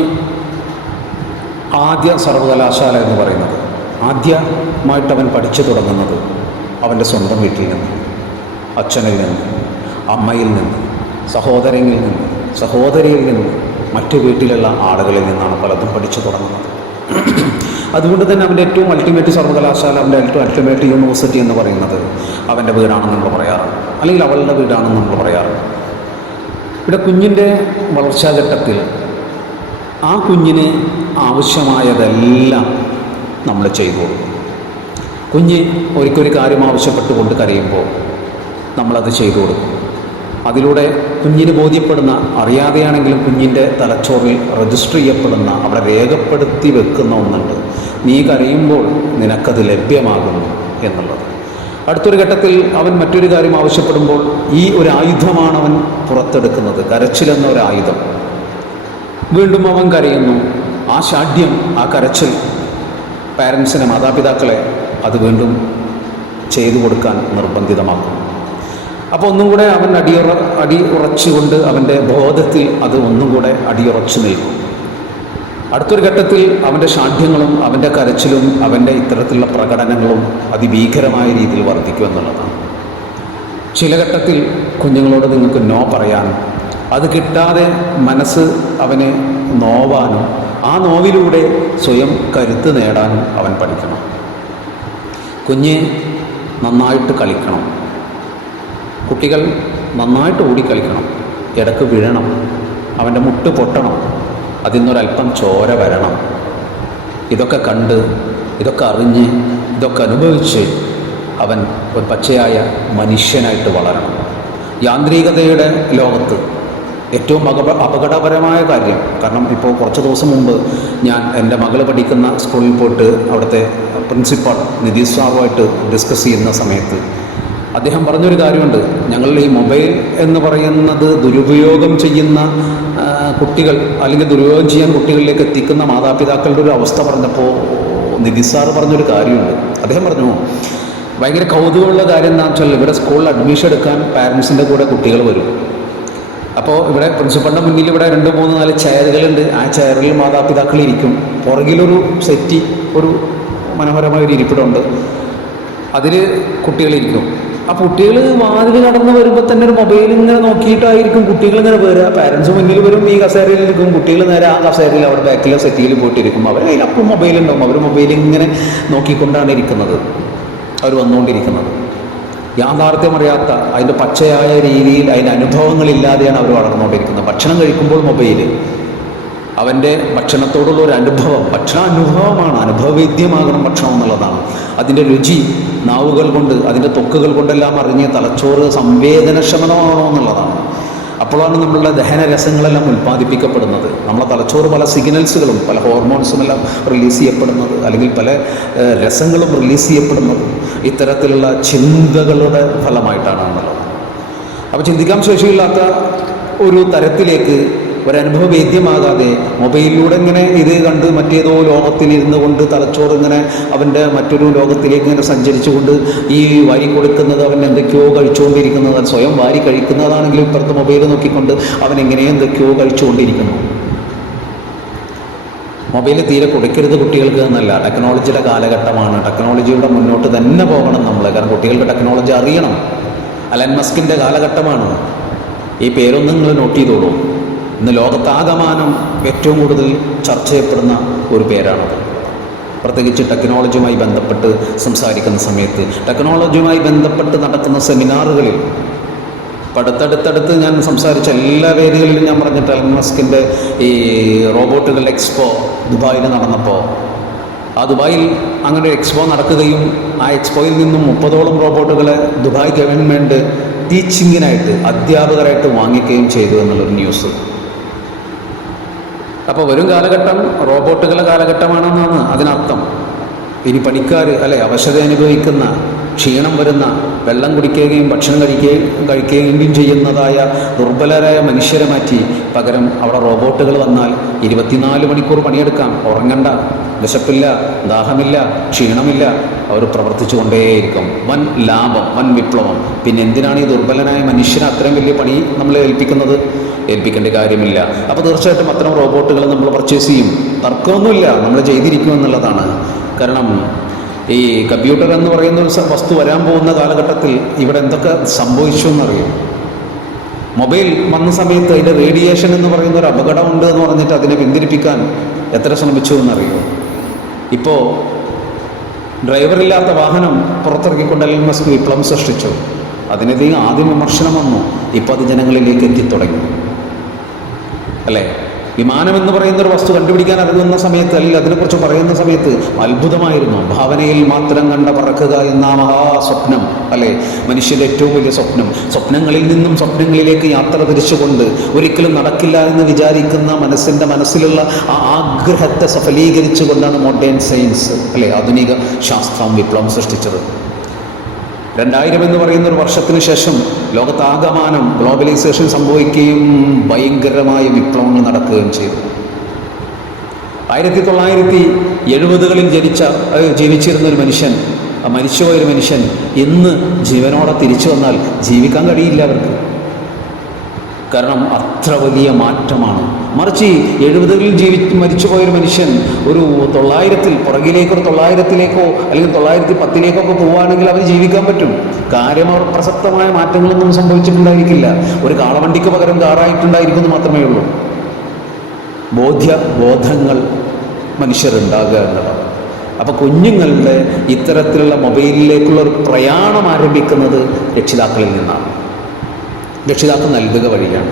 ആദ്യ സർവകലാശാല എന്ന് പറയുന്നത് ആദ്യമായിട്ട് അവൻ പഠിച്ചു തുടങ്ങുന്നത് അവന്റെ സ്വന്തം വീട്ടിൽ നിന്ന് അച്ഛനിൽ നിന്ന് അമ്മയിൽ നിന്ന് സഹോദരങ്ങളിൽ നിന്ന് സഹോദരിയിൽ നിന്ന് മറ്റു വീട്ടിലുള്ള ആളുകളിൽ നിന്നാണ് പലതും പഠിച്ചു തുടങ്ങുന്നത്. അതുകൊണ്ട് തന്നെ അവന്റെ ഏറ്റവും അൾട്ടിമേറ്റ് സർവകലാശാല അവന്റെ ഏറ്റവും അൾട്ടിമേറ്റ് യൂണിവേഴ്സിറ്റി എന്ന് പറയുന്നത് അവന്റെ വീടാണെന്ന് നമ്മൾ പറയാറ്. അല്ലെങ്കിൽ അവളുടെ വീടാണെന്ന് നമ്മൾ പറയാറ്. ഇവിടെ കുഞ്ഞിന്റെ വളർച്ചാഘട്ടത്തിൽ ആ കുഞ്ഞിന് ആവശ്യമായതെല്ലാം നമ്മൾ ചെയ്തു. കൊടുക്കും കുഞ്ഞ് ഒരിക്കലൊരു കാര്യം ആവശ്യപ്പെട്ടുകൊണ്ട് കരയുമ്പോൾ നമ്മളത് ചെയ്തു കൊടുക്കും. അതിലൂടെ കുഞ്ഞിന് ബോധ്യപ്പെടുന്ന അറിയാതെയാണെങ്കിലും കുഞ്ഞിന്റെ തലച്ചോറിൽ രജിസ്റ്റർ ചെയ്യപ്പെടുന്ന അവിടെ രേഖപ്പെടുത്തി വെക്കുന്ന ഒന്നുണ്ട്. നീ കരയുമ്പോൾ നിനക്കത് ലഭ്യമാകുന്നു എന്നുള്ളത്. അടുത്തൊരു ഘട്ടത്തിൽ അവൻ മറ്റൊരു കാര്യം ആവശ്യപ്പെടുമ്പോൾ ഈ ഒരു ആയുധമാണ് അവൻ പുറത്തെടുക്കുന്നത്. കരച്ചിലെന്ന ഒരു ആയുധം. വീണ്ടും അവൻ കരയുന്നു. ആ ഷാഢ്യം ആ കരച്ചിൽ പാരൻസിനെ മാതാപിതാക്കളെ അത് വീണ്ടും ചെയ്തു കൊടുക്കാൻ നിർബന്ധിതമാക്കും അപ്പോൾ ഒന്നും കൂടെ അവൻ അടിയുറ അടി ഉറച്ചുകൊണ്ട് അവന്റെ ബോധത്തിൽ അത് ഒന്നും കൂടെ അടിയുറച്ചു നിൽക്കും. അടുത്തൊരു ഘട്ടത്തിൽ അവന്റെ ഷാഠ്യങ്ങളും അവന്റെ കരച്ചിലും അവന്റെ ഇത്തരത്തിലുള്ള പ്രകടനങ്ങളും അതിഭീകരമായ രീതിയിൽ വർദ്ധിക്കും എന്നുള്ളതാണ്. ചില ഘട്ടത്തിൽ കുഞ്ഞുങ്ങളോട് നിങ്ങൾക്ക് നോ പറയാനും അത് കിട്ടാതെ മനസ്സ് അവനെ നോവാനും ആ നോവിലൂടെ സ്വയം കരുത്ത് നേടാനും അവൻ പഠിക്കണം. കുഞ്ഞ് നന്നായിട്ട് കളിക്കണം. കുട്ടികൾ നന്നായിട്ട് ഓടിക്കളിക്കണം ഇടയ്ക്ക് വീഴണം. അവന്റെ മുട്ട് പൊട്ടണം. അതിൽ നിന്നൊരല്പം ചോര വരണം. ഇതൊക്കെ കണ്ട് ഇതൊക്കെ അറിഞ്ഞ് ഇതൊക്കെ അനുഭവിച്ച് അവൻ ഒരു പച്ചയായ മനുഷ്യനായിട്ട് വളരണം. യാന്ത്രികതയുടെ ലോകത്ത് ഏറ്റവും അപ അപകടപരമായ കാര്യം കാരണം ഇപ്പോൾ കുറച്ച് ദിവസം മുമ്പ് ഞാൻ എന്റെ മകൾ പഠിക്കുന്ന സ്കൂളിൽ പോയിട്ട് അവിടുത്തെ പ്രിൻസിപ്പാൾ നിതീഷ് സാറുമായിട്ട് ഡിസ്കസ് ചെയ്യുന്ന സമയത്ത് അദ്ദേഹം പറഞ്ഞൊരു കാര്യമുണ്ട്. ഞങ്ങൾ ഈ മൊബൈൽ എന്ന് പറയുന്നത് ദുരുപയോഗം ചെയ്യുന്ന കുട്ടികൾ അല്ലെങ്കിൽ ദുരുപയോഗം ചെയ്യാൻ കുട്ടികളിലേക്ക് എത്തിക്കുന്ന മാതാപിതാക്കളുടെ ഒരു അവസ്ഥ പറഞ്ഞപ്പോൾ നിധിസാർ പറഞ്ഞൊരു കാര്യമുണ്ട്. അദ്ദേഹം പറഞ്ഞു ഭയങ്കര കൗതുകമുള്ള കാര്യം എന്താണെന്ന് വെച്ചാൽ ഇവിടെ സ്കൂളിൽ അഡ്മിഷൻ എടുക്കാൻ പാരൻസിന്റെ കൂടെ കുട്ടികൾ വരും. അപ്പോൾ ഇവിടെ പ്രിൻസിപ്പളിന്റെ മുന്നിൽ ഇവിടെ രണ്ട് മൂന്ന് നാല് ചെയറുകളുണ്ട്. ആ ചെയറിൽ മാതാപിതാക്കൾ ഇരിക്കും. പുറകിലൊരു സെറ്റി ഒരു മനോഹരമായ ഒരു ഇരിപ്പിടമുണ്ട്. അതിൽ കുട്ടികളിരിക്കും ആ കുട്ടികൾ വാതിൽ കടന്ന് വരുമ്പോൾ തന്നെ ഒരു മൊബൈൽ ഇങ്ങനെ നോക്കിയിട്ടായിരിക്കും കുട്ടികൾ ഇങ്ങനെ വരിക പാരൻസ് മുന്നിൽ വരും ഈ കസേരയിൽ ഇരിക്കും. കുട്ടികൾ നേരെ ആ കസേരയിൽ അവിടെ ബാക്കിലെ സെറ്റിയിൽ പോയിട്ടിരിക്കും. അവർ കയ്യിൽ അപ്പം മൊബൈൽ ഉണ്ടാവും. അവർ മൊബൈൽ ഇങ്ങനെ നോക്കിക്കൊണ്ടാണ് ഇരിക്കുന്നത്. അവർ വന്നുകൊണ്ടിരിക്കുന്നത്. യാഥാർത്ഥ്യമറിയാത്ത അതിന്റെ പച്ചയായ രീതിയിൽ അതിന്റെ അനുഭവങ്ങളില്ലാതെയാണ് അവർ വളർന്നുകൊണ്ടിരിക്കുന്നത്. ഭക്ഷണം കഴിക്കുമ്പോൾ മൊബൈൽ അവന്റെ ഭക്ഷണത്തോടുള്ള ഒരു അനുഭവം ഭക്ഷണാനുഭവമാണ്. അനുഭവവേദ്യമാകണം ഭക്ഷണം എന്നുള്ളതാണ്. അതിന്റെ രുചി നാവുകൾ കൊണ്ട് അതിന്റെ തൊക്കുകൾ കൊണ്ടെല്ലാം അറിഞ്ഞ് തലച്ചോറ് സംവേദനക്ഷമതമാണോ എന്നുള്ളതാണ്. അപ്പോഴാണ് നമ്മളുടെ ദഹനരസങ്ങളെല്ലാം ഉൽപ്പാദിപ്പിക്കപ്പെടുന്നത്. നമ്മളെ തലച്ചോറ് പല സിഗ്നൽസുകളും പല ഹോർമോൺസും എല്ലാം റിലീസ് ചെയ്യപ്പെടുന്നത് അല്ലെങ്കിൽ പല രസങ്ങളും റിലീസ് ചെയ്യപ്പെടുന്നത്. ഇത്തരത്തിലുള്ള ചിന്തകളുടെ ഫലമായിട്ടാണ് എന്നുള്ളത്. അപ്പോൾ ചിന്തിക്കാൻ ശേഷിയില്ലാത്ത ഒരു തരത്തിലേക്ക് ഒരനുഭവ വേദ്യമാകാതെ മൊബൈലിലൂടെ ഇങ്ങനെ ഇത് കണ്ട് മറ്റേതോ ലോകത്തിലിരുന്ന് കൊണ്ട് തലച്ചോറ് ഇങ്ങനെ അവന്റെ മറ്റൊരു ലോകത്തിലേക്ക് ഇങ്ങനെ സഞ്ചരിച്ചുകൊണ്ട് ഈ വാരി കൊടുക്കുന്നത് അവൻ എന്തൊക്കെയോ കഴിച്ചുകൊണ്ടിരിക്കുന്നത് സ്വയം വാരി കഴിക്കുന്നതാണെങ്കിലും ഇപ്പുറത്ത് മൊബൈൽ നോക്കിക്കൊണ്ട് അവൻ എങ്ങനെയോ എന്തൊക്കെയോ കഴിച്ചുകൊണ്ടിരിക്കുന്നു. മൊബൈൽ തീരെ കൊടുക്കരുത് കുട്ടികൾക്ക് എന്നല്ല. ടെക്നോളജിയുടെ കാലഘട്ടമാണ്. ടെക്നോളജിയുടെ മുന്നോട്ട് തന്നെ പോകണം നമ്മൾ കാരണം കുട്ടികൾക്ക് ടെക്നോളജി അറിയണം. അലൻ മസ്കിന്റെ കാലഘട്ടമാണ്. ഈ പേരൊന്നും നിങ്ങൾ നോട്ട് ചെയ്തോളൂ. ഇന്ന് ലോകത്താകമാനം ഏറ്റവും കൂടുതൽ ചർച്ച ചെയ്യപ്പെടുന്ന ഒരു പേരാണത്. പ്രത്യേകിച്ച് ടെക്നോളജിയുമായി ബന്ധപ്പെട്ട് സംസാരിക്കുന്ന സമയത്ത് ടെക്നോളജിയുമായി ബന്ധപ്പെട്ട് നടക്കുന്ന സെമിനാറുകളിൽ പടുത്തടുത്തടുത്ത് ഞാൻ സംസാരിച്ച എല്ലാ വേദികളിലും ഞാൻ പറഞ്ഞിട്ട് എലൻ ഈ റോബോട്ടുകൾ എക്സ്പോ ദുബായിൽ നടന്നപ്പോൾ ആ ദുബായിൽ അങ്ങനെ എക്സ്പോ നടക്കുകയും ആ എക്സ്പോയിൽ നിന്നും മുപ്പതോളം റോബോട്ടുകളെ ദുബായ് ഗവൺമെന്റ് ടീച്ചിങ്ങിനായിട്ട് അധ്യാപകരായിട്ട് വാങ്ങിക്കുകയും ചെയ്തു എന്നുള്ളൊരു ന്യൂസ്. അപ്പോൾ വരും കാലഘട്ടം റോബോട്ടുകളുടെ കാലഘട്ടമാണെന്നാണ് അതിനർത്ഥം. ഇനി പണിക്കാർ അല്ലെ അവശത അനുഭവിക്കുന്ന ക്ഷീണം വരുന്ന വെള്ളം കുടിക്കുകയും ഭക്ഷണം കഴിക്കുകയും കഴിക്കുകയും ചെയ്യുന്നതായ ദുർബലരായ മനുഷ്യരെ മാറ്റി പകരം അവിടെ റോബോട്ടുകൾ വന്നാൽ ഇരുപത്തിനാല് മണിക്കൂർ പണിയെടുക്കാം. ഉറങ്ങണ്ട. വിശപ്പില്ല ദാഹമില്ല ക്ഷീണമില്ല. അവർ പ്രവർത്തിച്ചു കൊണ്ടേയിരിക്കും വൻ ലാഭം വൻ വിപ്ലവം. പിന്നെ എന്തിനാണ് ഈ ദുർബലനായ മനുഷ്യനെ അത്രയും വലിയ പണി നമ്മൾ ഏൽപ്പിക്കുന്നത്? ഏൽപ്പിക്കേണ്ട കാര്യമില്ല. അപ്പോൾ തീർച്ചയായിട്ടും അത്തരം റോബോട്ടുകൾ നമ്മൾ പർച്ചേസ് ചെയ്യും. തർക്കമൊന്നുമില്ല. നമ്മൾ ചെയ്തിരിക്കും എന്നുള്ളതാണ്. കാരണം ഈ കമ്പ്യൂട്ടർ എന്ന് പറയുന്ന ഒരു വസ്തു വരാൻ പോകുന്ന കാലഘട്ടത്തിൽ ഇവിടെ എന്തൊക്കെ സംഭവിച്ചു എന്നറിയും? മൊബൈൽ വന്ന സമയത്ത് അതിന്റെ റേഡിയേഷൻ എന്ന് പറയുന്ന ഒരു അപകടമുണ്ട് എന്ന് പറഞ്ഞിട്ട് അതിനെ പിന്തിരിപ്പിക്കാൻ എത്ര ശ്രമിച്ചു എന്നറിയും? ഇപ്പോൾ ഡ്രൈവറില്ലാത്ത വാഹനം പുറത്തിറക്കിക്കൊണ്ട് എൽ മസ്ക് വിപ്ലവം സൃഷ്ടിച്ചു. അതിനെതിരെ ആദ്യം വിമർശനം വന്നു. ഇപ്പോൾ അത് ജനങ്ങളിലേക്ക് എത്തിത്തുടങ്ങി അല്ലേ? വിമാനം എന്ന് പറയുന്ന ഒരു വസ്തു കണ്ടുപിടിക്കാൻ ഇറങ്ങുന്ന സമയത്ത് അല്ലെങ്കിൽ അതിനെക്കുറിച്ച് പറയുന്ന സമയത്ത് അത്ഭുതമായിരുന്നു. ഭാവനയിൽ മാത്രം കണ്ട പറക്കുക എന്ന മഹാസ്വപ്നം അല്ലെ? മനുഷ്യരുടെ ഏറ്റവും വലിയ സ്വപ്നം. സ്വപ്നങ്ങളിൽ നിന്നും സ്വപ്നങ്ങളിലേക്ക് യാത്ര തിരിച്ചുകൊണ്ട് ഒരിക്കലും നടക്കില്ല എന്ന് വിചാരിക്കുന്ന മനസ്സിന്റെ മനസ്സിലുള്ള ആ ആഗ്രഹത്തെ സഫലീകരിച്ചുകൊണ്ടാണ് മോഡേൺ സയൻസ് അല്ലെ? ആധുനിക ശാസ്ത്രം വിപ്ലവം സൃഷ്ടിച്ചത്. രണ്ടായിരം എന്ന് പറയുന്ന ഒരു വർഷത്തിന് ശേഷം ലോകത്താകമാനം ഗ്ലോബലൈസേഷൻ സംഭവിക്കുകയും ഭയങ്കരമായ വിപ്ലവങ്ങൾ നടക്കുകയും ചെയ്തു. ആയിരത്തി തൊള്ളായിരത്തി എഴുപതുകളിൽ ജനിച്ച ജീവിച്ചിരുന്ന ഒരു മനുഷ്യൻ മരിച്ചുപോയൊരു മരിച്ചുപോയ മനുഷ്യൻ ഇന്ന് ജീവനോടെ തിരിച്ചു വന്നാൽ ജീവിക്കാൻ കഴിയില്ല അവർക്ക്. കാരണം അത്ര വലിയ മാറ്റമാണ്. മറിച്ച് എഴുപതുകളിൽ ജീവി മരിച്ചുപോയൊരു മനുഷ്യൻ ഒരു തൊള്ളായിരത്തിൽ പുറകിലേക്കോ തൊള്ളായിരത്തിലേക്കോ അല്ലെങ്കിൽ തൊള്ളായിരത്തി പത്തിലേക്കോ ഒക്കെ പോവുകയാണെങ്കിൽ അവർ ജീവിക്കാൻ പറ്റും. കാര്യം അവർ പ്രസക്തമായ മാറ്റങ്ങളൊന്നും സംഭവിച്ചിട്ടുണ്ടായിരിക്കില്ല. ഒരു കാളവണ്ടിക്ക് പകരം കാറായിട്ടുണ്ടായിരിക്കുമെന്ന് മാത്രമേ ഉള്ളൂ. ബോധ്യ ബോധങ്ങൾ മനുഷ്യരുണ്ടാകുക എന്നതാണ് അപ്പോൾ കുഞ്ഞുങ്ങളുടെ ഇത്തരത്തിലുള്ള മൊബൈലിലേക്കുള്ള ഒരു പ്രയാണം ആരംഭിക്കുന്നത് രക്ഷിതാക്കളിൽ നിന്നാണ്. രക്ഷിതാക്കൾ നൽകുക വഴിയാണ്.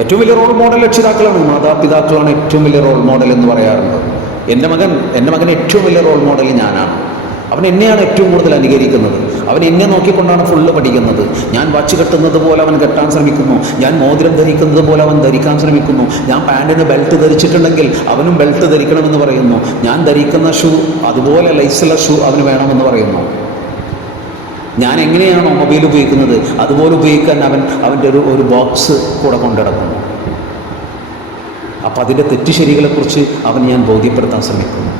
ഏറ്റവും വലിയ റോൾ മോഡൽ രക്ഷിതാക്കളാണ്. മാതാപിതാക്കളാണ് ഏറ്റവും വലിയ റോൾ മോഡൽ എന്ന് പറയാറുണ്ട് എന്റെ മകൻ എന്റെ മകൻ ഏറ്റവും വലിയ റോൾ മോഡൽ ഞാനാണ്. അവൻ എന്നെയാണ് ഏറ്റവും കൂടുതൽ അനുകരിക്കുന്നത്. അവൻ എന്നെ നോക്കിക്കൊണ്ടാണ് ഫുള്ള് പഠിക്കുന്നത്. ഞാൻ വാച്ച് കെട്ടുന്നത് പോലെ അവൻ കെട്ടാൻ ശ്രമിക്കുന്നു. ഞാൻ മോതിരം ധരിക്കുന്നത് പോലെ അവൻ ധരിക്കാൻ ശ്രമിക്കുന്നു. ഞാൻ പാന്റിന് ബെൽറ്റ് ധരിച്ചിട്ടുണ്ടെങ്കിൽ അവനും ബെൽറ്റ് ധരിക്കണമെന്ന് പറയുന്നു. ഞാൻ ധരിക്കുന്ന ഷൂ അതുപോലെ ലൈസുള്ള ഷൂ അവന് വേണമെന്ന് പറയുന്നു. ഞാൻ എങ്ങനെയാണോ മൊബൈൽ ഉപയോഗിക്കുന്നത്? അതുപോലെ ഉപയോഗിക്കാൻ അവൻ അവന്റെ ഒരു ഒരു ബോക്സ് കൂടെ കൊണ്ടിടക്കുന്നു അപ്പം അതിന്റെ തെറ്റുശരികളെക്കുറിച്ച് അവൻ ഞാൻ ബോധ്യപ്പെടുത്താൻ ശ്രമിക്കുന്നു.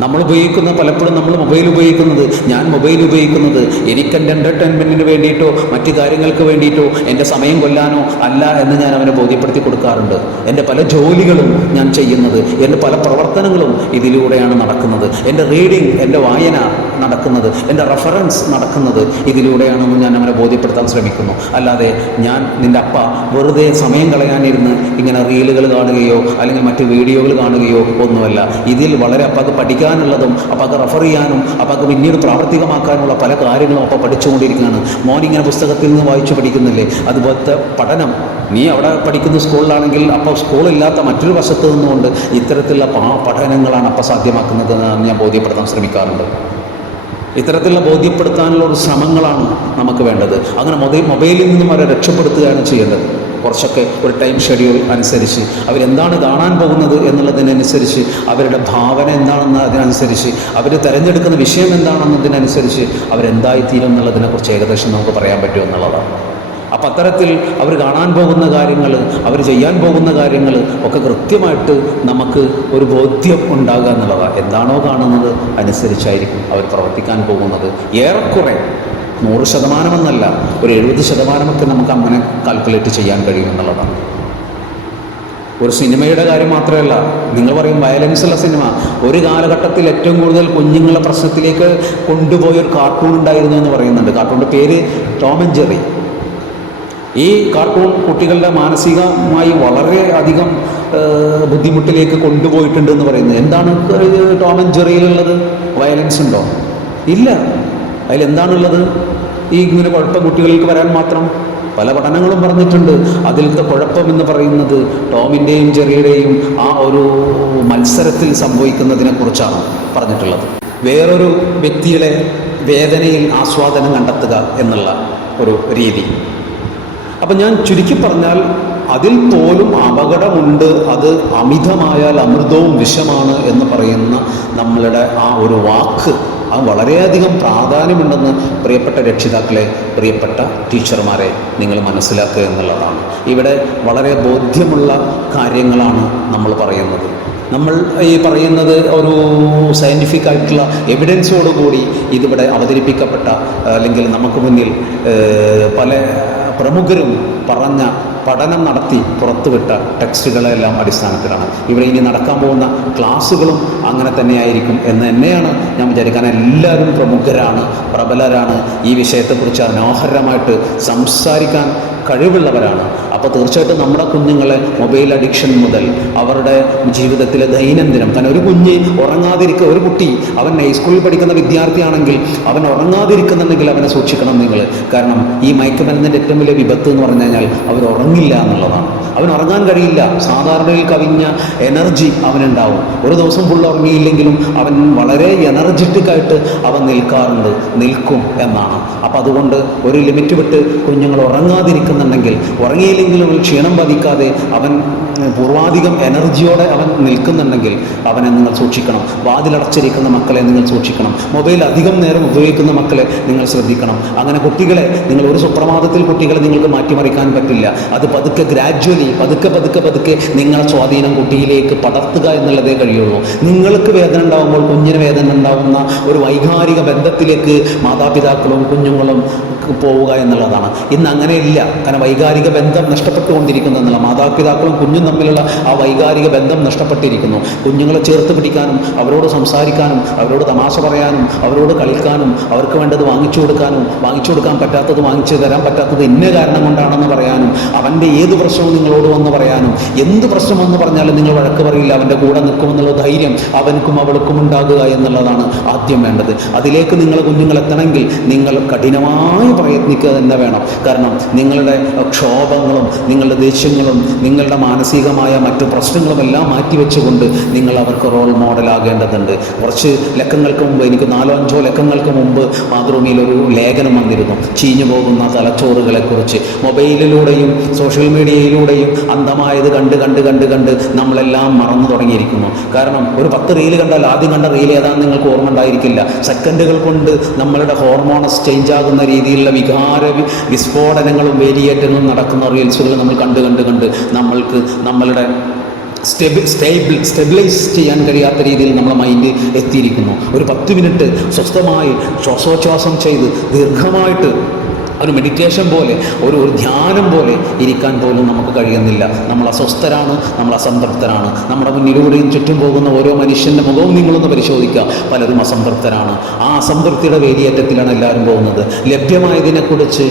നമ്മൾ ഉപയോഗിക്കുന്ന പലപ്പോഴും നമ്മൾ മൊബൈൽ ഉപയോഗിക്കുന്നത് ഞാൻ മൊബൈൽ ഉപയോഗിക്കുന്നത് എനിക്ക് എന്റെ എന്റർടൈൻമെന്റിന് വേണ്ടിയിട്ടോ മറ്റു കാര്യങ്ങൾക്ക് വേണ്ടിയിട്ടോ എന്റെ സമയം കൊല്ലാനോ അല്ല എന്ന് ഞാൻ അവനെ ബോധ്യപ്പെടുത്തി കൊടുക്കാറുണ്ട്. എന്റെ പല ജോലികളും ഞാൻ ചെയ്യുന്നത് എന്റെ പല പ്രവർത്തനങ്ങളും ഇതിലൂടെയാണ് നടക്കുന്നത്. എന്റെ റീഡിങ് എന്റെ വായന നടക്കുന്നത് എന്റെ റെഫറൻസ് നടക്കുന്നത് ഇതിലൂടെയാണെന്ന് ഞാൻ അവനെ ബോധ്യപ്പെടുത്താൻ ശ്രമിക്കുന്നു. അല്ലാതെ ഞാൻ നിന്റെ അപ്പ വെറുതെ സമയം കളയാനിരുന്ന് ഇങ്ങനെ റീലുകൾ കാണുകയോ അല്ലെങ്കിൽ മറ്റ് വീഡിയോകൾ കാണുകയോ ഒന്നുമല്ല. ഇതിൽ വളരെ അപ്പാക്ക് പഠിക്കാനുള്ളതും അപ്പാക്ക് റെഫർ ചെയ്യാനും അപ്പാക്ക് പിന്നീട് പ്രാവർത്തികമാക്കാനുള്ള പല കാര്യങ്ങളും അപ്പോൾ പഠിച്ചുകൊണ്ടിരിക്കുകയാണ്. മോനിങ്ങനെ പുസ്തകത്തിൽ നിന്ന് വായിച്ചു പഠിക്കുന്നില്ലേ? അതുപോലത്തെ പഠനം. നീ അവിടെ പഠിക്കുന്ന സ്കൂളിലാണെങ്കിൽ അപ്പോൾ സ്കൂളില്ലാത്ത മറ്റൊരു വശത്ത് നിന്നുകൊണ്ട് ഇത്തരത്തിലുള്ള പഠനങ്ങളാണ് അപ്പം സാധ്യമാക്കുന്നത് എന്ന് ഞാൻ ബോധ്യപ്പെടുത്താൻ ശ്രമിക്കാറുണ്ട്. ഇത്തരത്തിലുള്ള ബോധ്യപ്പെടുത്താനുള്ള ഒരു ശ്രമങ്ങളാണ് നമുക്ക് വേണ്ടത്. അങ്ങനെ മൊബൈലിൽ നിന്നും അവരെ രക്ഷപ്പെടുത്തുകയാണ് ചെയ്യേണ്ടത്. കുറച്ചൊക്കെ ഒരു ടൈം ഷെഡ്യൂൾ അനുസരിച്ച് അവരെന്താണ് കാണാൻ പോകുന്നത് എന്നുള്ളതിനനുസരിച്ച് അവരുടെ ഭാവന എന്താണെന്ന് അതിനനുസരിച്ച് അവർ തിരഞ്ഞെടുക്കുന്ന വിഷയം എന്താണെന്നതിനനുസരിച്ച് അവരെന്തായിത്തീരും എന്നുള്ളതിനെക്കുറിച്ച് ഏകദേശം നമുക്ക് പറയാൻ പറ്റും എന്നുള്ളതാണ്. അപ്പം അത്തരത്തിൽ അവർ കാണാൻ പോകുന്ന കാര്യങ്ങൾ അവർ ചെയ്യാൻ പോകുന്ന കാര്യങ്ങൾ ഒക്കെ കൃത്യമായിട്ട് നമുക്ക് ഒരു ബോധ്യം ഉണ്ടാകുക എന്നുള്ളതാണ്. എന്താണോ കാണുന്നത് അനുസരിച്ചായിരിക്കും അവർ പ്രവർത്തിക്കാൻ പോകുന്നത്. ഏറെക്കുറെ നൂറ് ശതമാനമെന്നല്ല ഒരു എഴുപത് ശതമാനമൊക്കെ നമുക്ക് അങ്ങനെ കാൽക്കുലേറ്റ് ചെയ്യാൻ കഴിയും എന്നുള്ളതാണ്. ഒരു സിനിമയുടെ കാര്യം മാത്രമല്ല നിങ്ങൾ പറയും വയലൻസ് ഉള്ള സിനിമ ഒരു കാലഘട്ടത്തിൽ ഏറ്റവും കൂടുതൽ കുഞ്ഞുങ്ങളെ പ്രശ്നത്തിലേക്ക് കൊണ്ടുപോയ ഒരു കാർട്ടൂൺ ഉണ്ടായിരുന്നു എന്ന് പറയുന്നുണ്ട്. കാർട്ടൂണിന്റെ പേര് ടോം ആൻഡ് ജെറി ഈ കാർട്ടൂൺ കുട്ടികളുടെ മാനസികമായി വളരെ അധികം ബുദ്ധിമുട്ടിലേക്ക് കൊണ്ടുപോയിട്ടുണ്ട് എന്ന് പറയുന്നത്. എന്താണ് ടോം ആൻഡ് ജെറിയിലുള്ളത് വയലൻസ് ഉണ്ടോ? ഇല്ല. അതിലെന്താണുള്ളത്? ഈ ഇങ്ങനെ കുഴപ്പം കുട്ടികൾക്ക് വരാൻ മാത്രം പല പഠനങ്ങളും പറഞ്ഞിട്ടുണ്ട്. അതിലത്തെ കുഴപ്പം എന്ന് പറയുന്നത് ടോമിന്റെയും ചെറിയുടെയും ആ ഒരു മത്സരത്തിൽ സംഭവിക്കുന്നതിനെക്കുറിച്ചാണ് പറഞ്ഞിട്ടുള്ളത്. വേറൊരു വ്യക്തിയുടെ വേദനയിൽ ആസ്വാദനം കണ്ടെത്തുക എന്നുള്ള ഒരു രീതി. അപ്പം ഞാൻ ചുരുക്കി പറഞ്ഞാൽ അതിൽ പോലും അപകടമുണ്ട്. അത് അമിതമായാൽ അമൃതവും വിഷമാണ് എന്ന് പറയുന്ന നമ്മളുടെ ആ ഒരു വാക്ക് അത് വളരെയധികം പ്രാധാന്യമുണ്ടെന്ന് പ്രിയപ്പെട്ട രക്ഷിതാക്കളെ പ്രിയപ്പെട്ട ടീച്ചർമാരെ നിങ്ങൾ മനസ്സിലാക്കുക എന്നുള്ളതാണ്. ഇവിടെ വളരെ ബോധ്യമുള്ള കാര്യങ്ങളാണ് നമ്മൾ പറയുന്നത്. നമ്മൾ ഈ പറയുന്നത് ഒരു സയന്റിഫിക് ആയിട്ടുള്ള എവിഡൻസോടുകൂടി ഇതിവിടെ അവതരിപ്പിക്കപ്പെട്ട അല്ലെങ്കിൽ നമുക്ക് മുന്നിൽ പല പ്രമുഖരും പറഞ്ഞ പഠനം നടത്തി പുറത്തുവിട്ട ടെക്സ്റ്റുകളെല്ലാം അടിസ്ഥാനത്തിലാണ്. ഇവിടെ ഇനി നടക്കാൻ പോകുന്ന ക്ലാസ്സുകളും അങ്ങനെ തന്നെയായിരിക്കും എന്ന് തന്നെയാണ് ഞാൻ വിചാരിക്കാൻ എല്ലാവരും പ്രമുഖരാണ് പ്രബലരാണ്. ഈ വിഷയത്തെക്കുറിച്ച് മനോഹരമായിട്ട് സംസാരിക്കാൻ കഴിവുള്ളവരാണ്. അപ്പോൾ തീർച്ചയായിട്ടും നമ്മുടെ കുഞ്ഞുങ്ങളെ മൊബൈൽ അഡിക്ഷൻ മുതൽ അവരുടെ ജീവിതത്തിലെ ദൈനംദിനം കാരണം ഒരു കുഞ്ഞ് ഉറങ്ങാതിരിക്കുക ഒരു കുട്ടി അവൻ ഹൈസ്കൂളിൽ പഠിക്കുന്ന വിദ്യാർത്ഥിയാണെങ്കിൽ അവൻ ഉറങ്ങാതിരിക്കുന്നുണ്ടെങ്കിൽ അവനെ സൂക്ഷിക്കണം നിങ്ങൾ. കാരണം ഈ മയക്കുമരുന്നിന്റെ ഏറ്റവും വലിയ വിപത്ത് എന്ന് പറഞ്ഞു കഴിഞ്ഞാൽ അവർ ഉറങ്ങില്ല എന്നുള്ളതാണ്. അവൻ ഉറങ്ങാൻ കഴിയില്ല. സാധാരണയിൽ കവിഞ്ഞ എനർജി അവനുണ്ടാവും. ഒരു ദിവസം ഫുൾ ഉറങ്ങിയില്ലെങ്കിലും അവൻ വളരെ എനർജറ്റിക് ആയിട്ട് അവൻ നിൽക്കാറുണ്ട്. നിൽക്കും എന്നാണ്. അപ്പം അതുകൊണ്ട് ഒരു ലിമിറ്റ് വിട്ട് കുഞ്ഞുങ്ങൾ ഉറങ്ങാതിരിക്കുന്നുണ്ടെങ്കിൽ ഉറങ്ങിയില്ലെങ്കിലും ക്ഷീണം ബാധിക്കാതെ അവൻ പൂർവാധികം എനർജിയോടെ അവൻ നിൽക്കുന്നുണ്ടെങ്കിൽ അവനെ നിങ്ങൾ സൂക്ഷിക്കണം. വാതിലടച്ചിരിക്കുന്ന മക്കളെ നിങ്ങൾ സൂക്ഷിക്കണം. മൊബൈൽ അധികം നേരം ഉപയോഗിക്കുന്ന മക്കളെ നിങ്ങൾ ശ്രദ്ധിക്കണം. അങ്ങനെ കുട്ടികളെ നിങ്ങൾ ഒരു സുപ്രഭാതത്തിൽ കുട്ടികളെ നിങ്ങൾക്ക് മാറ്റിമറിക്കാൻ പറ്റില്ല. അത് പതുക്കെ ഗ്രാജ്വലി പതുക്കെ പതുക്കെ പതുക്കെ നിങ്ങളെ സ്വാധീനം കുട്ടിയിലേക്ക് പടർത്തുക എന്നുള്ളതേ കഴിയുള്ളൂ. നിങ്ങൾക്ക് വേദന ഉണ്ടാകുമ്പോൾ കുഞ്ഞിന് വേദന ഉണ്ടാകുന്ന ഒരു വൈകാരിക ബന്ധത്തിലേക്ക് മാതാപിതാക്കളും കുഞ്ഞുങ്ങളും പോവുക എന്നുള്ളതാണ്. ഇന്ന് അങ്ങനെയില്ല. കാരണം വൈകാരിക ബന്ധം നഷ്ടപ്പെട്ടുകൊണ്ടിരിക്കുന്നു എന്നുള്ള മാതാപിതാക്കളും കുഞ്ഞും തമ്മിലുള്ള ആ വൈകാരിക ബന്ധം നഷ്ടപ്പെട്ടിരിക്കുന്നു. കുഞ്ഞുങ്ങളെ ചേർത്ത് പിടിക്കാനും അവരോട് സംസാരിക്കാനും അവരോട് തമാശ പറയാനും അവരോട് കളിക്കാനും അവർക്ക് വേണ്ടത് വാങ്ങിച്ചു കൊടുക്കാനും വാങ്ങിച്ചു കൊടുക്കാൻ പറ്റാത്തത് വാങ്ങിച്ചു തരാൻ പറ്റാത്തത് ഇന്ന കാരണം കൊണ്ടാണെന്ന് പറയാനും അവന്റെ ഏത് പ്രശ്നവും നിങ്ങളോട് വന്ന് പറയാനും എന്ത് പ്രശ്നമെന്ന് പറഞ്ഞാലും നിങ്ങൾ വഴക്ക് പറയില്ല അവന്റെ കൂടെ നിൽക്കുമെന്നുള്ള ധൈര്യം അവനക്കും അവൾക്കും ഉണ്ടാകുക എന്നുള്ളതാണ് ആദ്യം വേണ്ടത്. അതിലേക്ക് നിങ്ങൾ കുഞ്ഞുങ്ങളെത്തണമെങ്കിൽ നിങ്ങൾ കഠിനമായി പ്രയത്നിക്കുക തന്നെ വേണം. കാരണം നിങ്ങളുടെ ക്ഷോഭങ്ങളും നിങ്ങളുടെ ദേഷ്യങ്ങളും നിങ്ങളുടെ മാനസികമായ മറ്റു പ്രശ്നങ്ങളും എല്ലാം മാറ്റിവെച്ചുകൊണ്ട് നിങ്ങൾ അവർക്ക് റോൾ മോഡലാകേണ്ടതുണ്ട് കുറച്ച് ലക്കങ്ങൾക്ക് മുമ്പ് എനിക്ക് നാലോ അഞ്ചോ ലക്കങ്ങൾക്ക് മുമ്പ് മാതൃഭൂമിയിൽ ഒരു ലേഖനം വന്നിരുന്നു. ചീഞ്ഞു പോകുന്ന തലച്ചോറുകളെക്കുറിച്ച്. മൊബൈലിലൂടെയും സോഷ്യൽ മീഡിയയിലൂടെയും അന്ധമായത് കണ്ട് കണ്ട് കണ്ട് കണ്ട് നമ്മളെല്ലാം മറന്നു തുടങ്ങിയിരിക്കുന്നു. കാരണം ഒരു പത്ത് റീൽ കണ്ടാൽ ആദ്യം കണ്ട റീൽ ഏതാണെന്ന് നിങ്ങൾക്ക് ഓർമ്മ ഉണ്ടായിരിക്കില്ല സെക്കൻഡുകൾ കൊണ്ട് നമ്മളുടെ ഹോർമോണസ് ചേഞ്ച് ആകുന്ന രീതിയിലുള്ള വികാര വിസ്ഫോടനങ്ങളും വേലിയേറ്റങ്ങളും നടക്കുന്ന റീൽസുകൾ നമ്മൾ കണ്ട് കണ്ട് കണ്ട് നമ്മൾക്ക് നമ്മളുടെ സ്റ്റെബി സ്റ്റേബിൾ സ്റ്റെബിലൈസ് ചെയ്യാൻ കഴിയാത്ത രീതിയിൽ നമ്മളെ മൈൻഡ് എത്തിയിരിക്കുന്നു. ഒരു പത്ത് മിനിറ്റ് സ്വസ്ഥമായി ശ്വാസോച്ഛ്വാസം ചെയ്ത് ദീർഘമായിട്ട് ഒരു മെഡിറ്റേഷൻ പോലെ ഒരു ഒരു ധ്യാനം പോലെ ഇരിക്കാൻ പോലും നമുക്ക് കഴിയുന്നില്ല. നമ്മൾ അസ്വസ്ഥരാണ് നമ്മൾ അസംതൃപ്തരാണ്. നമ്മുടെ മുന്നിലൂടെയും ചുറ്റും പോകുന്ന ഓരോ മനുഷ്യന്റെ മുഖവും നിങ്ങളൊന്ന് പരിശോധിക്കുക. പലരും അസംതൃപ്തരാണ്. ആ അസംതൃപ്തിയുടെ വേലിയേറ്റത്തിലാണ് എല്ലാവരും പോകുന്നത്. ലഭ്യമായതിനെക്കുറിച്ച്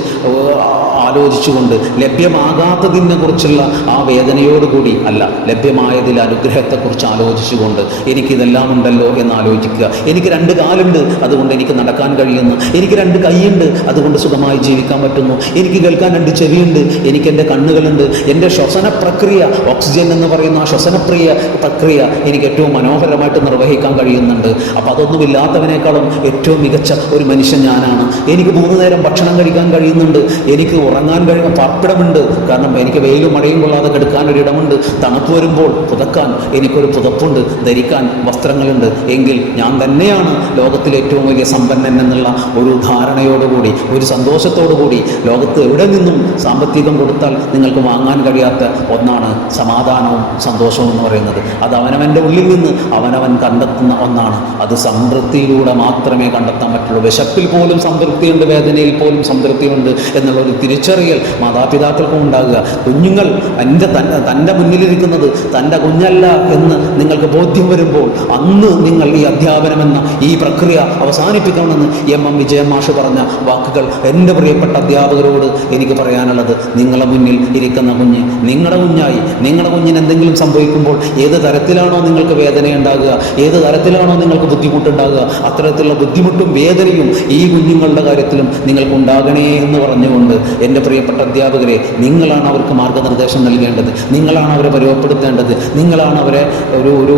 ആലോചിച്ചുകൊണ്ട് ലഭ്യമാകാത്തതിനെ കുറിച്ചുള്ള ആ വേദനയോടുകൂടി അല്ല ലഭ്യമായതിൽ അനുഗ്രഹത്തെക്കുറിച്ച് ആലോചിച്ചുകൊണ്ട് എനിക്കിതെല്ലാം ഉണ്ടല്ലോ എന്ന് ആലോചിക്കുക. എനിക്ക് രണ്ട് കാലുണ്ട് അതുകൊണ്ട് എനിക്ക് നടക്കാൻ കഴിയുന്നു. എനിക്ക് രണ്ട് കൈയുണ്ട് അതുകൊണ്ട് സുഖമായി ജീവിക്കാൻ പറ്റുന്നു. എനിക്ക് കേൾക്കാൻ രണ്ട് ചെവിയുണ്ട് എനിക്ക് എന്റെ കണ്ണുകളുണ്ട്. എന്റെ ശ്വസന പ്രക്രിയ ഓക്സിജൻ എന്ന് പറയുന്ന ആ ശ്വസനപ്രിയ പ്രക്രിയ എനിക്ക് ഏറ്റവും മനോഹരമായിട്ട് നിർവഹിക്കാൻ കഴിയുന്നുണ്ട്. അപ്പോൾ അതൊന്നുമില്ലാത്തവനേക്കാളും ഏറ്റവും മികച്ച ഒരു മനുഷ്യൻ ഞാനാണ്. എനിക്ക് മൂന്ന് നേരം ഭക്ഷണം കഴിക്കാൻ കഴിയുന്നുണ്ട്. എനിക്ക് ഉറങ്ങാൻ ഉറങ്ങാൻ കഴിയുന്ന പാർപ്പിടമുണ്ട്. കാരണം എനിക്ക് വെയിലും മഴയും കൊള്ളാതെ കിടക്കാൻ ഒരിടമുണ്ട്. തണുപ്പ് വരുമ്പോൾ പുതക്കാൻ എനിക്കൊരു പുതപ്പുണ്ട്. ധരിക്കാൻ വസ്ത്രങ്ങളുണ്ട്. എങ്കിൽ ഞാൻ തന്നെയാണ് ലോകത്തിലെ ഏറ്റവും വലിയ സമ്പന്നൻ എന്നുള്ള ഒരു ധാരണയോടുകൂടി ഒരു സന്തോഷത്തോടുകൂടി ലോകത്ത് എവിടെ നിന്നും സാമ്പത്തികം കൊടുത്താൽ നിങ്ങൾക്ക് വാങ്ങാൻ കഴിയാത്ത ഒന്നാണ് സമാധാനവും സന്തോഷവും എന്ന് പറയുന്നത്. അത് അവനവന്റെ ഉള്ളിൽ നിന്ന് അവനവൻ കണ്ടെത്തുന്ന ഒന്നാണ്. അത് സംതൃപ്തിയിലൂടെ മാത്രമേ കണ്ടെത്താൻ പറ്റുള്ളൂ. വിശപ്പിൽ പോലും സംതൃപ്തിയുണ്ട് വേദനയിൽ പോലും സംതൃപ്തിയുണ്ട് എന്നുള്ള ഒരു തിരിച്ചറിയൽ മാതാപിതാക്കൾക്കും ഉണ്ടാകുക. കുഞ്ഞുങ്ങൾ എന്റെ തന്റെ തന്റെ മുന്നിലിരിക്കുന്നത് തന്റെ കുഞ്ഞല്ല എന്ന് നിങ്ങൾക്ക് ബോധ്യം വരുമ്പോൾ അന്ന് നിങ്ങൾ ഈ അധ്യാപനമെന്ന ഈ പ്രക്രിയ അവസാനിപ്പിക്കണമെന്ന് എം എം വിജയൻ മാഷ് പറഞ്ഞ വാക്കുകൾ എന്റെ പ്രിയപ്പെട്ട അധ്യാപകരോട് എനിക്ക് പറയാനുള്ളത്. നിങ്ങളുടെ മുന്നിൽ ഇരിക്കുന്ന കുഞ്ഞ് നിങ്ങളുടെ കുഞ്ഞായി നിങ്ങളുടെ കുഞ്ഞിന് എന്തെങ്കിലും സംഭവിക്കുമ്പോൾ ഏത് തരത്തിലാണോ നിങ്ങൾക്ക് വേദന ഉണ്ടാകുക ഏത് തരത്തിലാണോ നിങ്ങൾക്ക് ബുദ്ധിമുട്ടുണ്ടാകുക അത്തരത്തിലുള്ള ബുദ്ധിമുട്ടും വേദനയും ഈ കുഞ്ഞുങ്ങളുടെ കാര്യത്തിലും നിങ്ങൾക്ക് ഉണ്ടാകണേ എന്ന് പറഞ്ഞുകൊണ്ട് എന്റെ പ്രിയപ്പെട്ട അധ്യാപകരെ നിങ്ങളാണ് അവർക്ക് മാർഗനിർദ്ദേശം നൽകേണ്ടത്. നിങ്ങളാണ് അവരെ പരുവപ്പെടുത്തേണ്ടത് നിങ്ങളാണ് അവരെ ഒരു ഒരു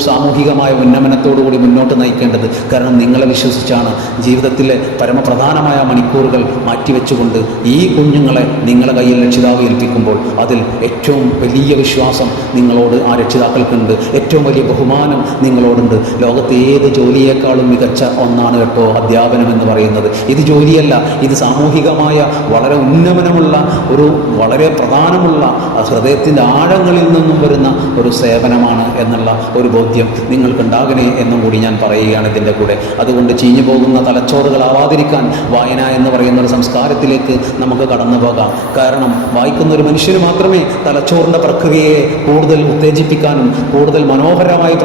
സാമൂഹികമായ ഉന്നമനത്തോടു കൂടി മുന്നോട്ട് നയിക്കേണ്ടത്. കാരണം നിങ്ങളെ വിശ്വസിച്ചാണ് ജീവിതത്തിലെ പരമപ്രധാനമായ മണിക്കൂറുകൾ മാറ്റിവെച്ചുകൊണ്ട് ഈ കുഞ്ഞുങ്ങളെ നിങ്ങളെ കയ്യിൽ രക്ഷിതാവ് ഏൽപ്പിക്കുമ്പോൾ അതിൽ ഏറ്റവും വലിയ വിശ്വാസം നിങ്ങളോട് ആ രക്ഷിതാക്കൾക്കുണ്ട്. ഏറ്റവും വലിയ ബഹുമാനം നിങ്ങളോടുണ്ട്. ലോകത്തെ ഏത് ജോലിയേക്കാളും മികച്ച ഒന്നാണ് കേട്ടോ അധ്യാപനം എന്ന് പറയുന്നത്. ഇത് ജോലിയല്ല ഇത് സാമൂഹികമായ വളരെ ഉന്നമനമുള്ള ഒരു വളരെ പ്രധാനമുള്ള ഹൃദയത്തിന്റെ ആഴങ്ങളിൽ നിന്നും വരുന്ന ഒരു സേവനമാണ് എന്നുള്ള ഒരു ബോധ്യം നിങ്ങൾക്കുണ്ടാകണേ എന്നും കൂടി ഞാൻ പറയുകയാണ് ഇതിന്റെ കൂടെ. അതുകൊണ്ട് ചീഞ്ഞു പോകുന്ന തലച്ചോറുകളാവാതിരിക്കാൻ വായന എന്ന് പറയുന്ന ഒരു സംസ്കാരത്തിലേക്ക് നമുക്ക് കടന്നു പോകാം. കാരണം വായിക്കുന്ന ഒരു മനുഷ്യന് മാത്രമേ തലച്ചോറിന്റെ പ്രക്രിയയെ കൂടുതൽ ഉത്തേജിപ്പിക്കാനും കൂടുതൽ മനോഹരമായി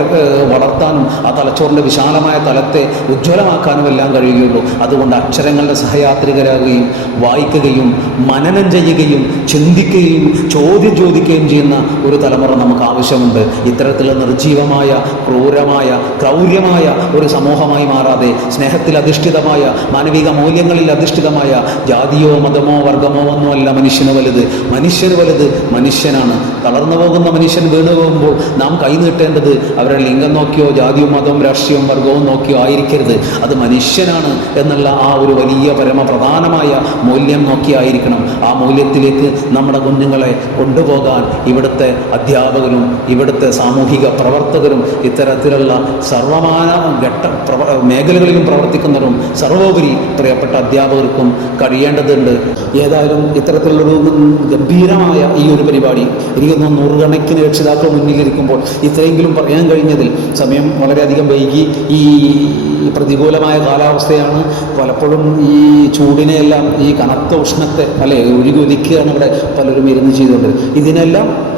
വളർത്താനും ആ തലച്ചോറിന്റെ വിശാലമായ തലത്തെ ഉജ്ജ്വലമാക്കാനും എല്ലാം കഴിയുകയുള്ളൂ അതുകൊണ്ട് അക്ഷരങ്ങളുടെ സഹയാത്രികരാകുകയും വായിക്കുകയും മനനം ചെയ്യുകയും ചിന്തിക്കുകയും ചോദ്യം ചോദിക്കുകയും ചെയ്യുന്ന ഒരു തലമുറ നമുക്ക് ആവശ്യമുണ്ട്. ഇത്തരത്തിലുള്ള നിർജീവമായ ക്രൂരമായ ക്രൗര്യമായ ഒരു സമൂഹമായി മാറാതെ സ്നേഹത്തിൽ അധിഷ്ഠിതമായ മാനവിക മൂല്യങ്ങളിൽ അധിഷ്ഠിതമായ ജാതിയോ മതമോ വർഗമോ ഒന്നുമല്ല മനുഷ്യന് വലുത്. മനുഷ്യന് വലുത് മനുഷ്യനാണ്. തളർന്നു പോകുന്ന മനുഷ്യൻ വീണു പോകുമ്പോൾ നാം കൈനീട്ടേണ്ടത് അവരുടെ ലിംഗം നോക്കിയോ ജാതിയും മതവും രാഷ്ട്രീയവും വർഗവും നോക്കിയോ ആയിരിക്കരുത്. അത് മനുഷ്യനാണ് എന്നുള്ള ആ ഒരു വലിയ പരമപ്രധാനമായ മൂല്യം നോക്കിയായിരിക്കണം ആ മൂല്യത്തിലേക്ക് നമ്മുടെ കുഞ്ഞുങ്ങളെ കൊണ്ടുപോകാൻ ഇവിടുത്തെ അധ്യാപകരും ഇവിടുത്തെ സാമൂഹിക പ്രവർത്തകരും ഇത്തരത്തിലുള്ള സർവമാന ഘട്ട മേഖലകളിലും പ്രവർത്തിക്കുന്നവരും സർവോപരി പ്രിയപ്പെട്ട അധ്യാപകർക്കും കഴിയേണ്ടതുണ്ട്. ഏതായാലും ഇത്തരത്തിലുള്ളൊരു ഗംഭീരമായ ഈ ഒരു പരിപാടി എനിക്ക് നൂറുകണക്കിന് രക്ഷിതാക്കൾ മുന്നിലിരിക്കുമ്പോൾ ഇത്രയെങ്കിലും പറയാൻ കഴിഞ്ഞതിൽ സമയം വളരെയധികം വൈകി. ഈ പ്രതികൂലമായ കാലാവസ്ഥയാണ് പലപ്പോഴും ഈ ചൂടിനെയെല്ലാം ഈ കനത്ത ഉഷ്ണത്തെ അല്ലെ ഒഴുകി ഒലിക്കുകയാണ് ഇവിടെ പലരും ഇരുന്ന് ചെയ്തുകൊണ്ട് ഇതിനെല്ലാം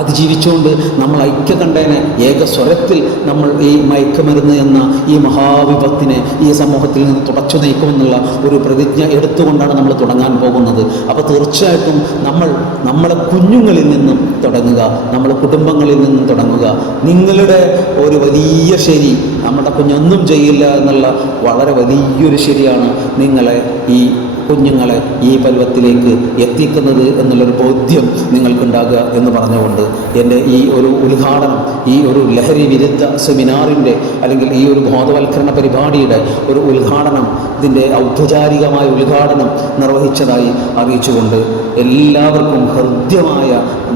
അതിജീവിച്ചുകൊണ്ട് നമ്മൾ ഐക്യകണ്ഠേന ഏകസ്വരത്തിൽ നമ്മൾ ഈ മയക്കുമരുന്ന് എന്ന ഈ മഹാവിപത്തിനെ ഈ സമൂഹത്തിൽ നിന്ന് തുടച്ചു നീക്കുമെന്നുള്ള ഒരു പ്രതിജ്ഞ എടുത്തുകൊണ്ടാണ് നമ്മൾ തുടങ്ങാൻ പോകുന്നത്. അപ്പോൾ തീർച്ചയായിട്ടും നമ്മൾ നമ്മളെ കുഞ്ഞുങ്ങളിൽ നിന്നും തുടങ്ങുക നമ്മളെ കുടുംബങ്ങളിൽ നിന്നും തുടങ്ങുക. നിങ്ങളുടെ ഒരു വലിയ ശരി നമ്മുടെ കുഞ്ഞൊന്നും ചെയ്യില്ല എന്നുള്ള വളരെ വലിയൊരു ശരിയാണ് നിങ്ങളെ ഈ കുഞ്ഞുങ്ങളെ ഈ പരുവത്തിലേക്ക് എത്തിക്കുന്നത് എന്നുള്ളൊരു ബോധ്യം നിങ്ങൾക്കുണ്ടാകുക എന്ന് പറഞ്ഞുകൊണ്ട് എന്റെ ഈ ഒരു ഉദ്ഘാടനം ഈ ഒരു ലഹരി വിരുദ്ധ സെമിനാറിന്റെ അല്ലെങ്കിൽ ഈ ഒരു ബോധവൽക്കരണ പരിപാടിയുടെ ഒരു ഉദ്ഘാടനം ഇതിന്റെ ഔപചാരികമായ ഉദ്ഘാടനം നിർവഹിച്ചതായി അറിയിച്ചുകൊണ്ട് എല്ലാവർക്കും ഹൃദ്യമായ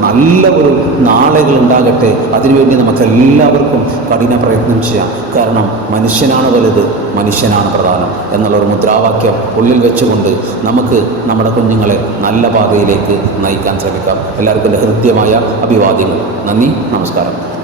നല്ല ഒരു നാളുകൾ ഉണ്ടാകട്ടെ അതിനുവേണ്ടി നമുക്ക് എല്ലാവർക്കും കഠിന പ്രയത്നം ചെയ്യാം. കാരണം മനുഷ്യനാണ് വലുത് മനുഷ്യനാണ് പ്രധാനം എന്നുള്ള ഒരു മുദ്രാവാക്യം ഉള്ളിൽ വെച്ചുകൊണ്ട് നമുക്ക് നമ്മുടെ കുഞ്ഞുങ്ങളെ നല്ല പാതയിലേക്ക് നയിക്കാൻ ശ്രമിക്കാം. എല്ലാവർക്കും ഹൃദ്യമായ അഭിവാദ്യങ്ങൾ. നന്ദി നമസ്കാരം.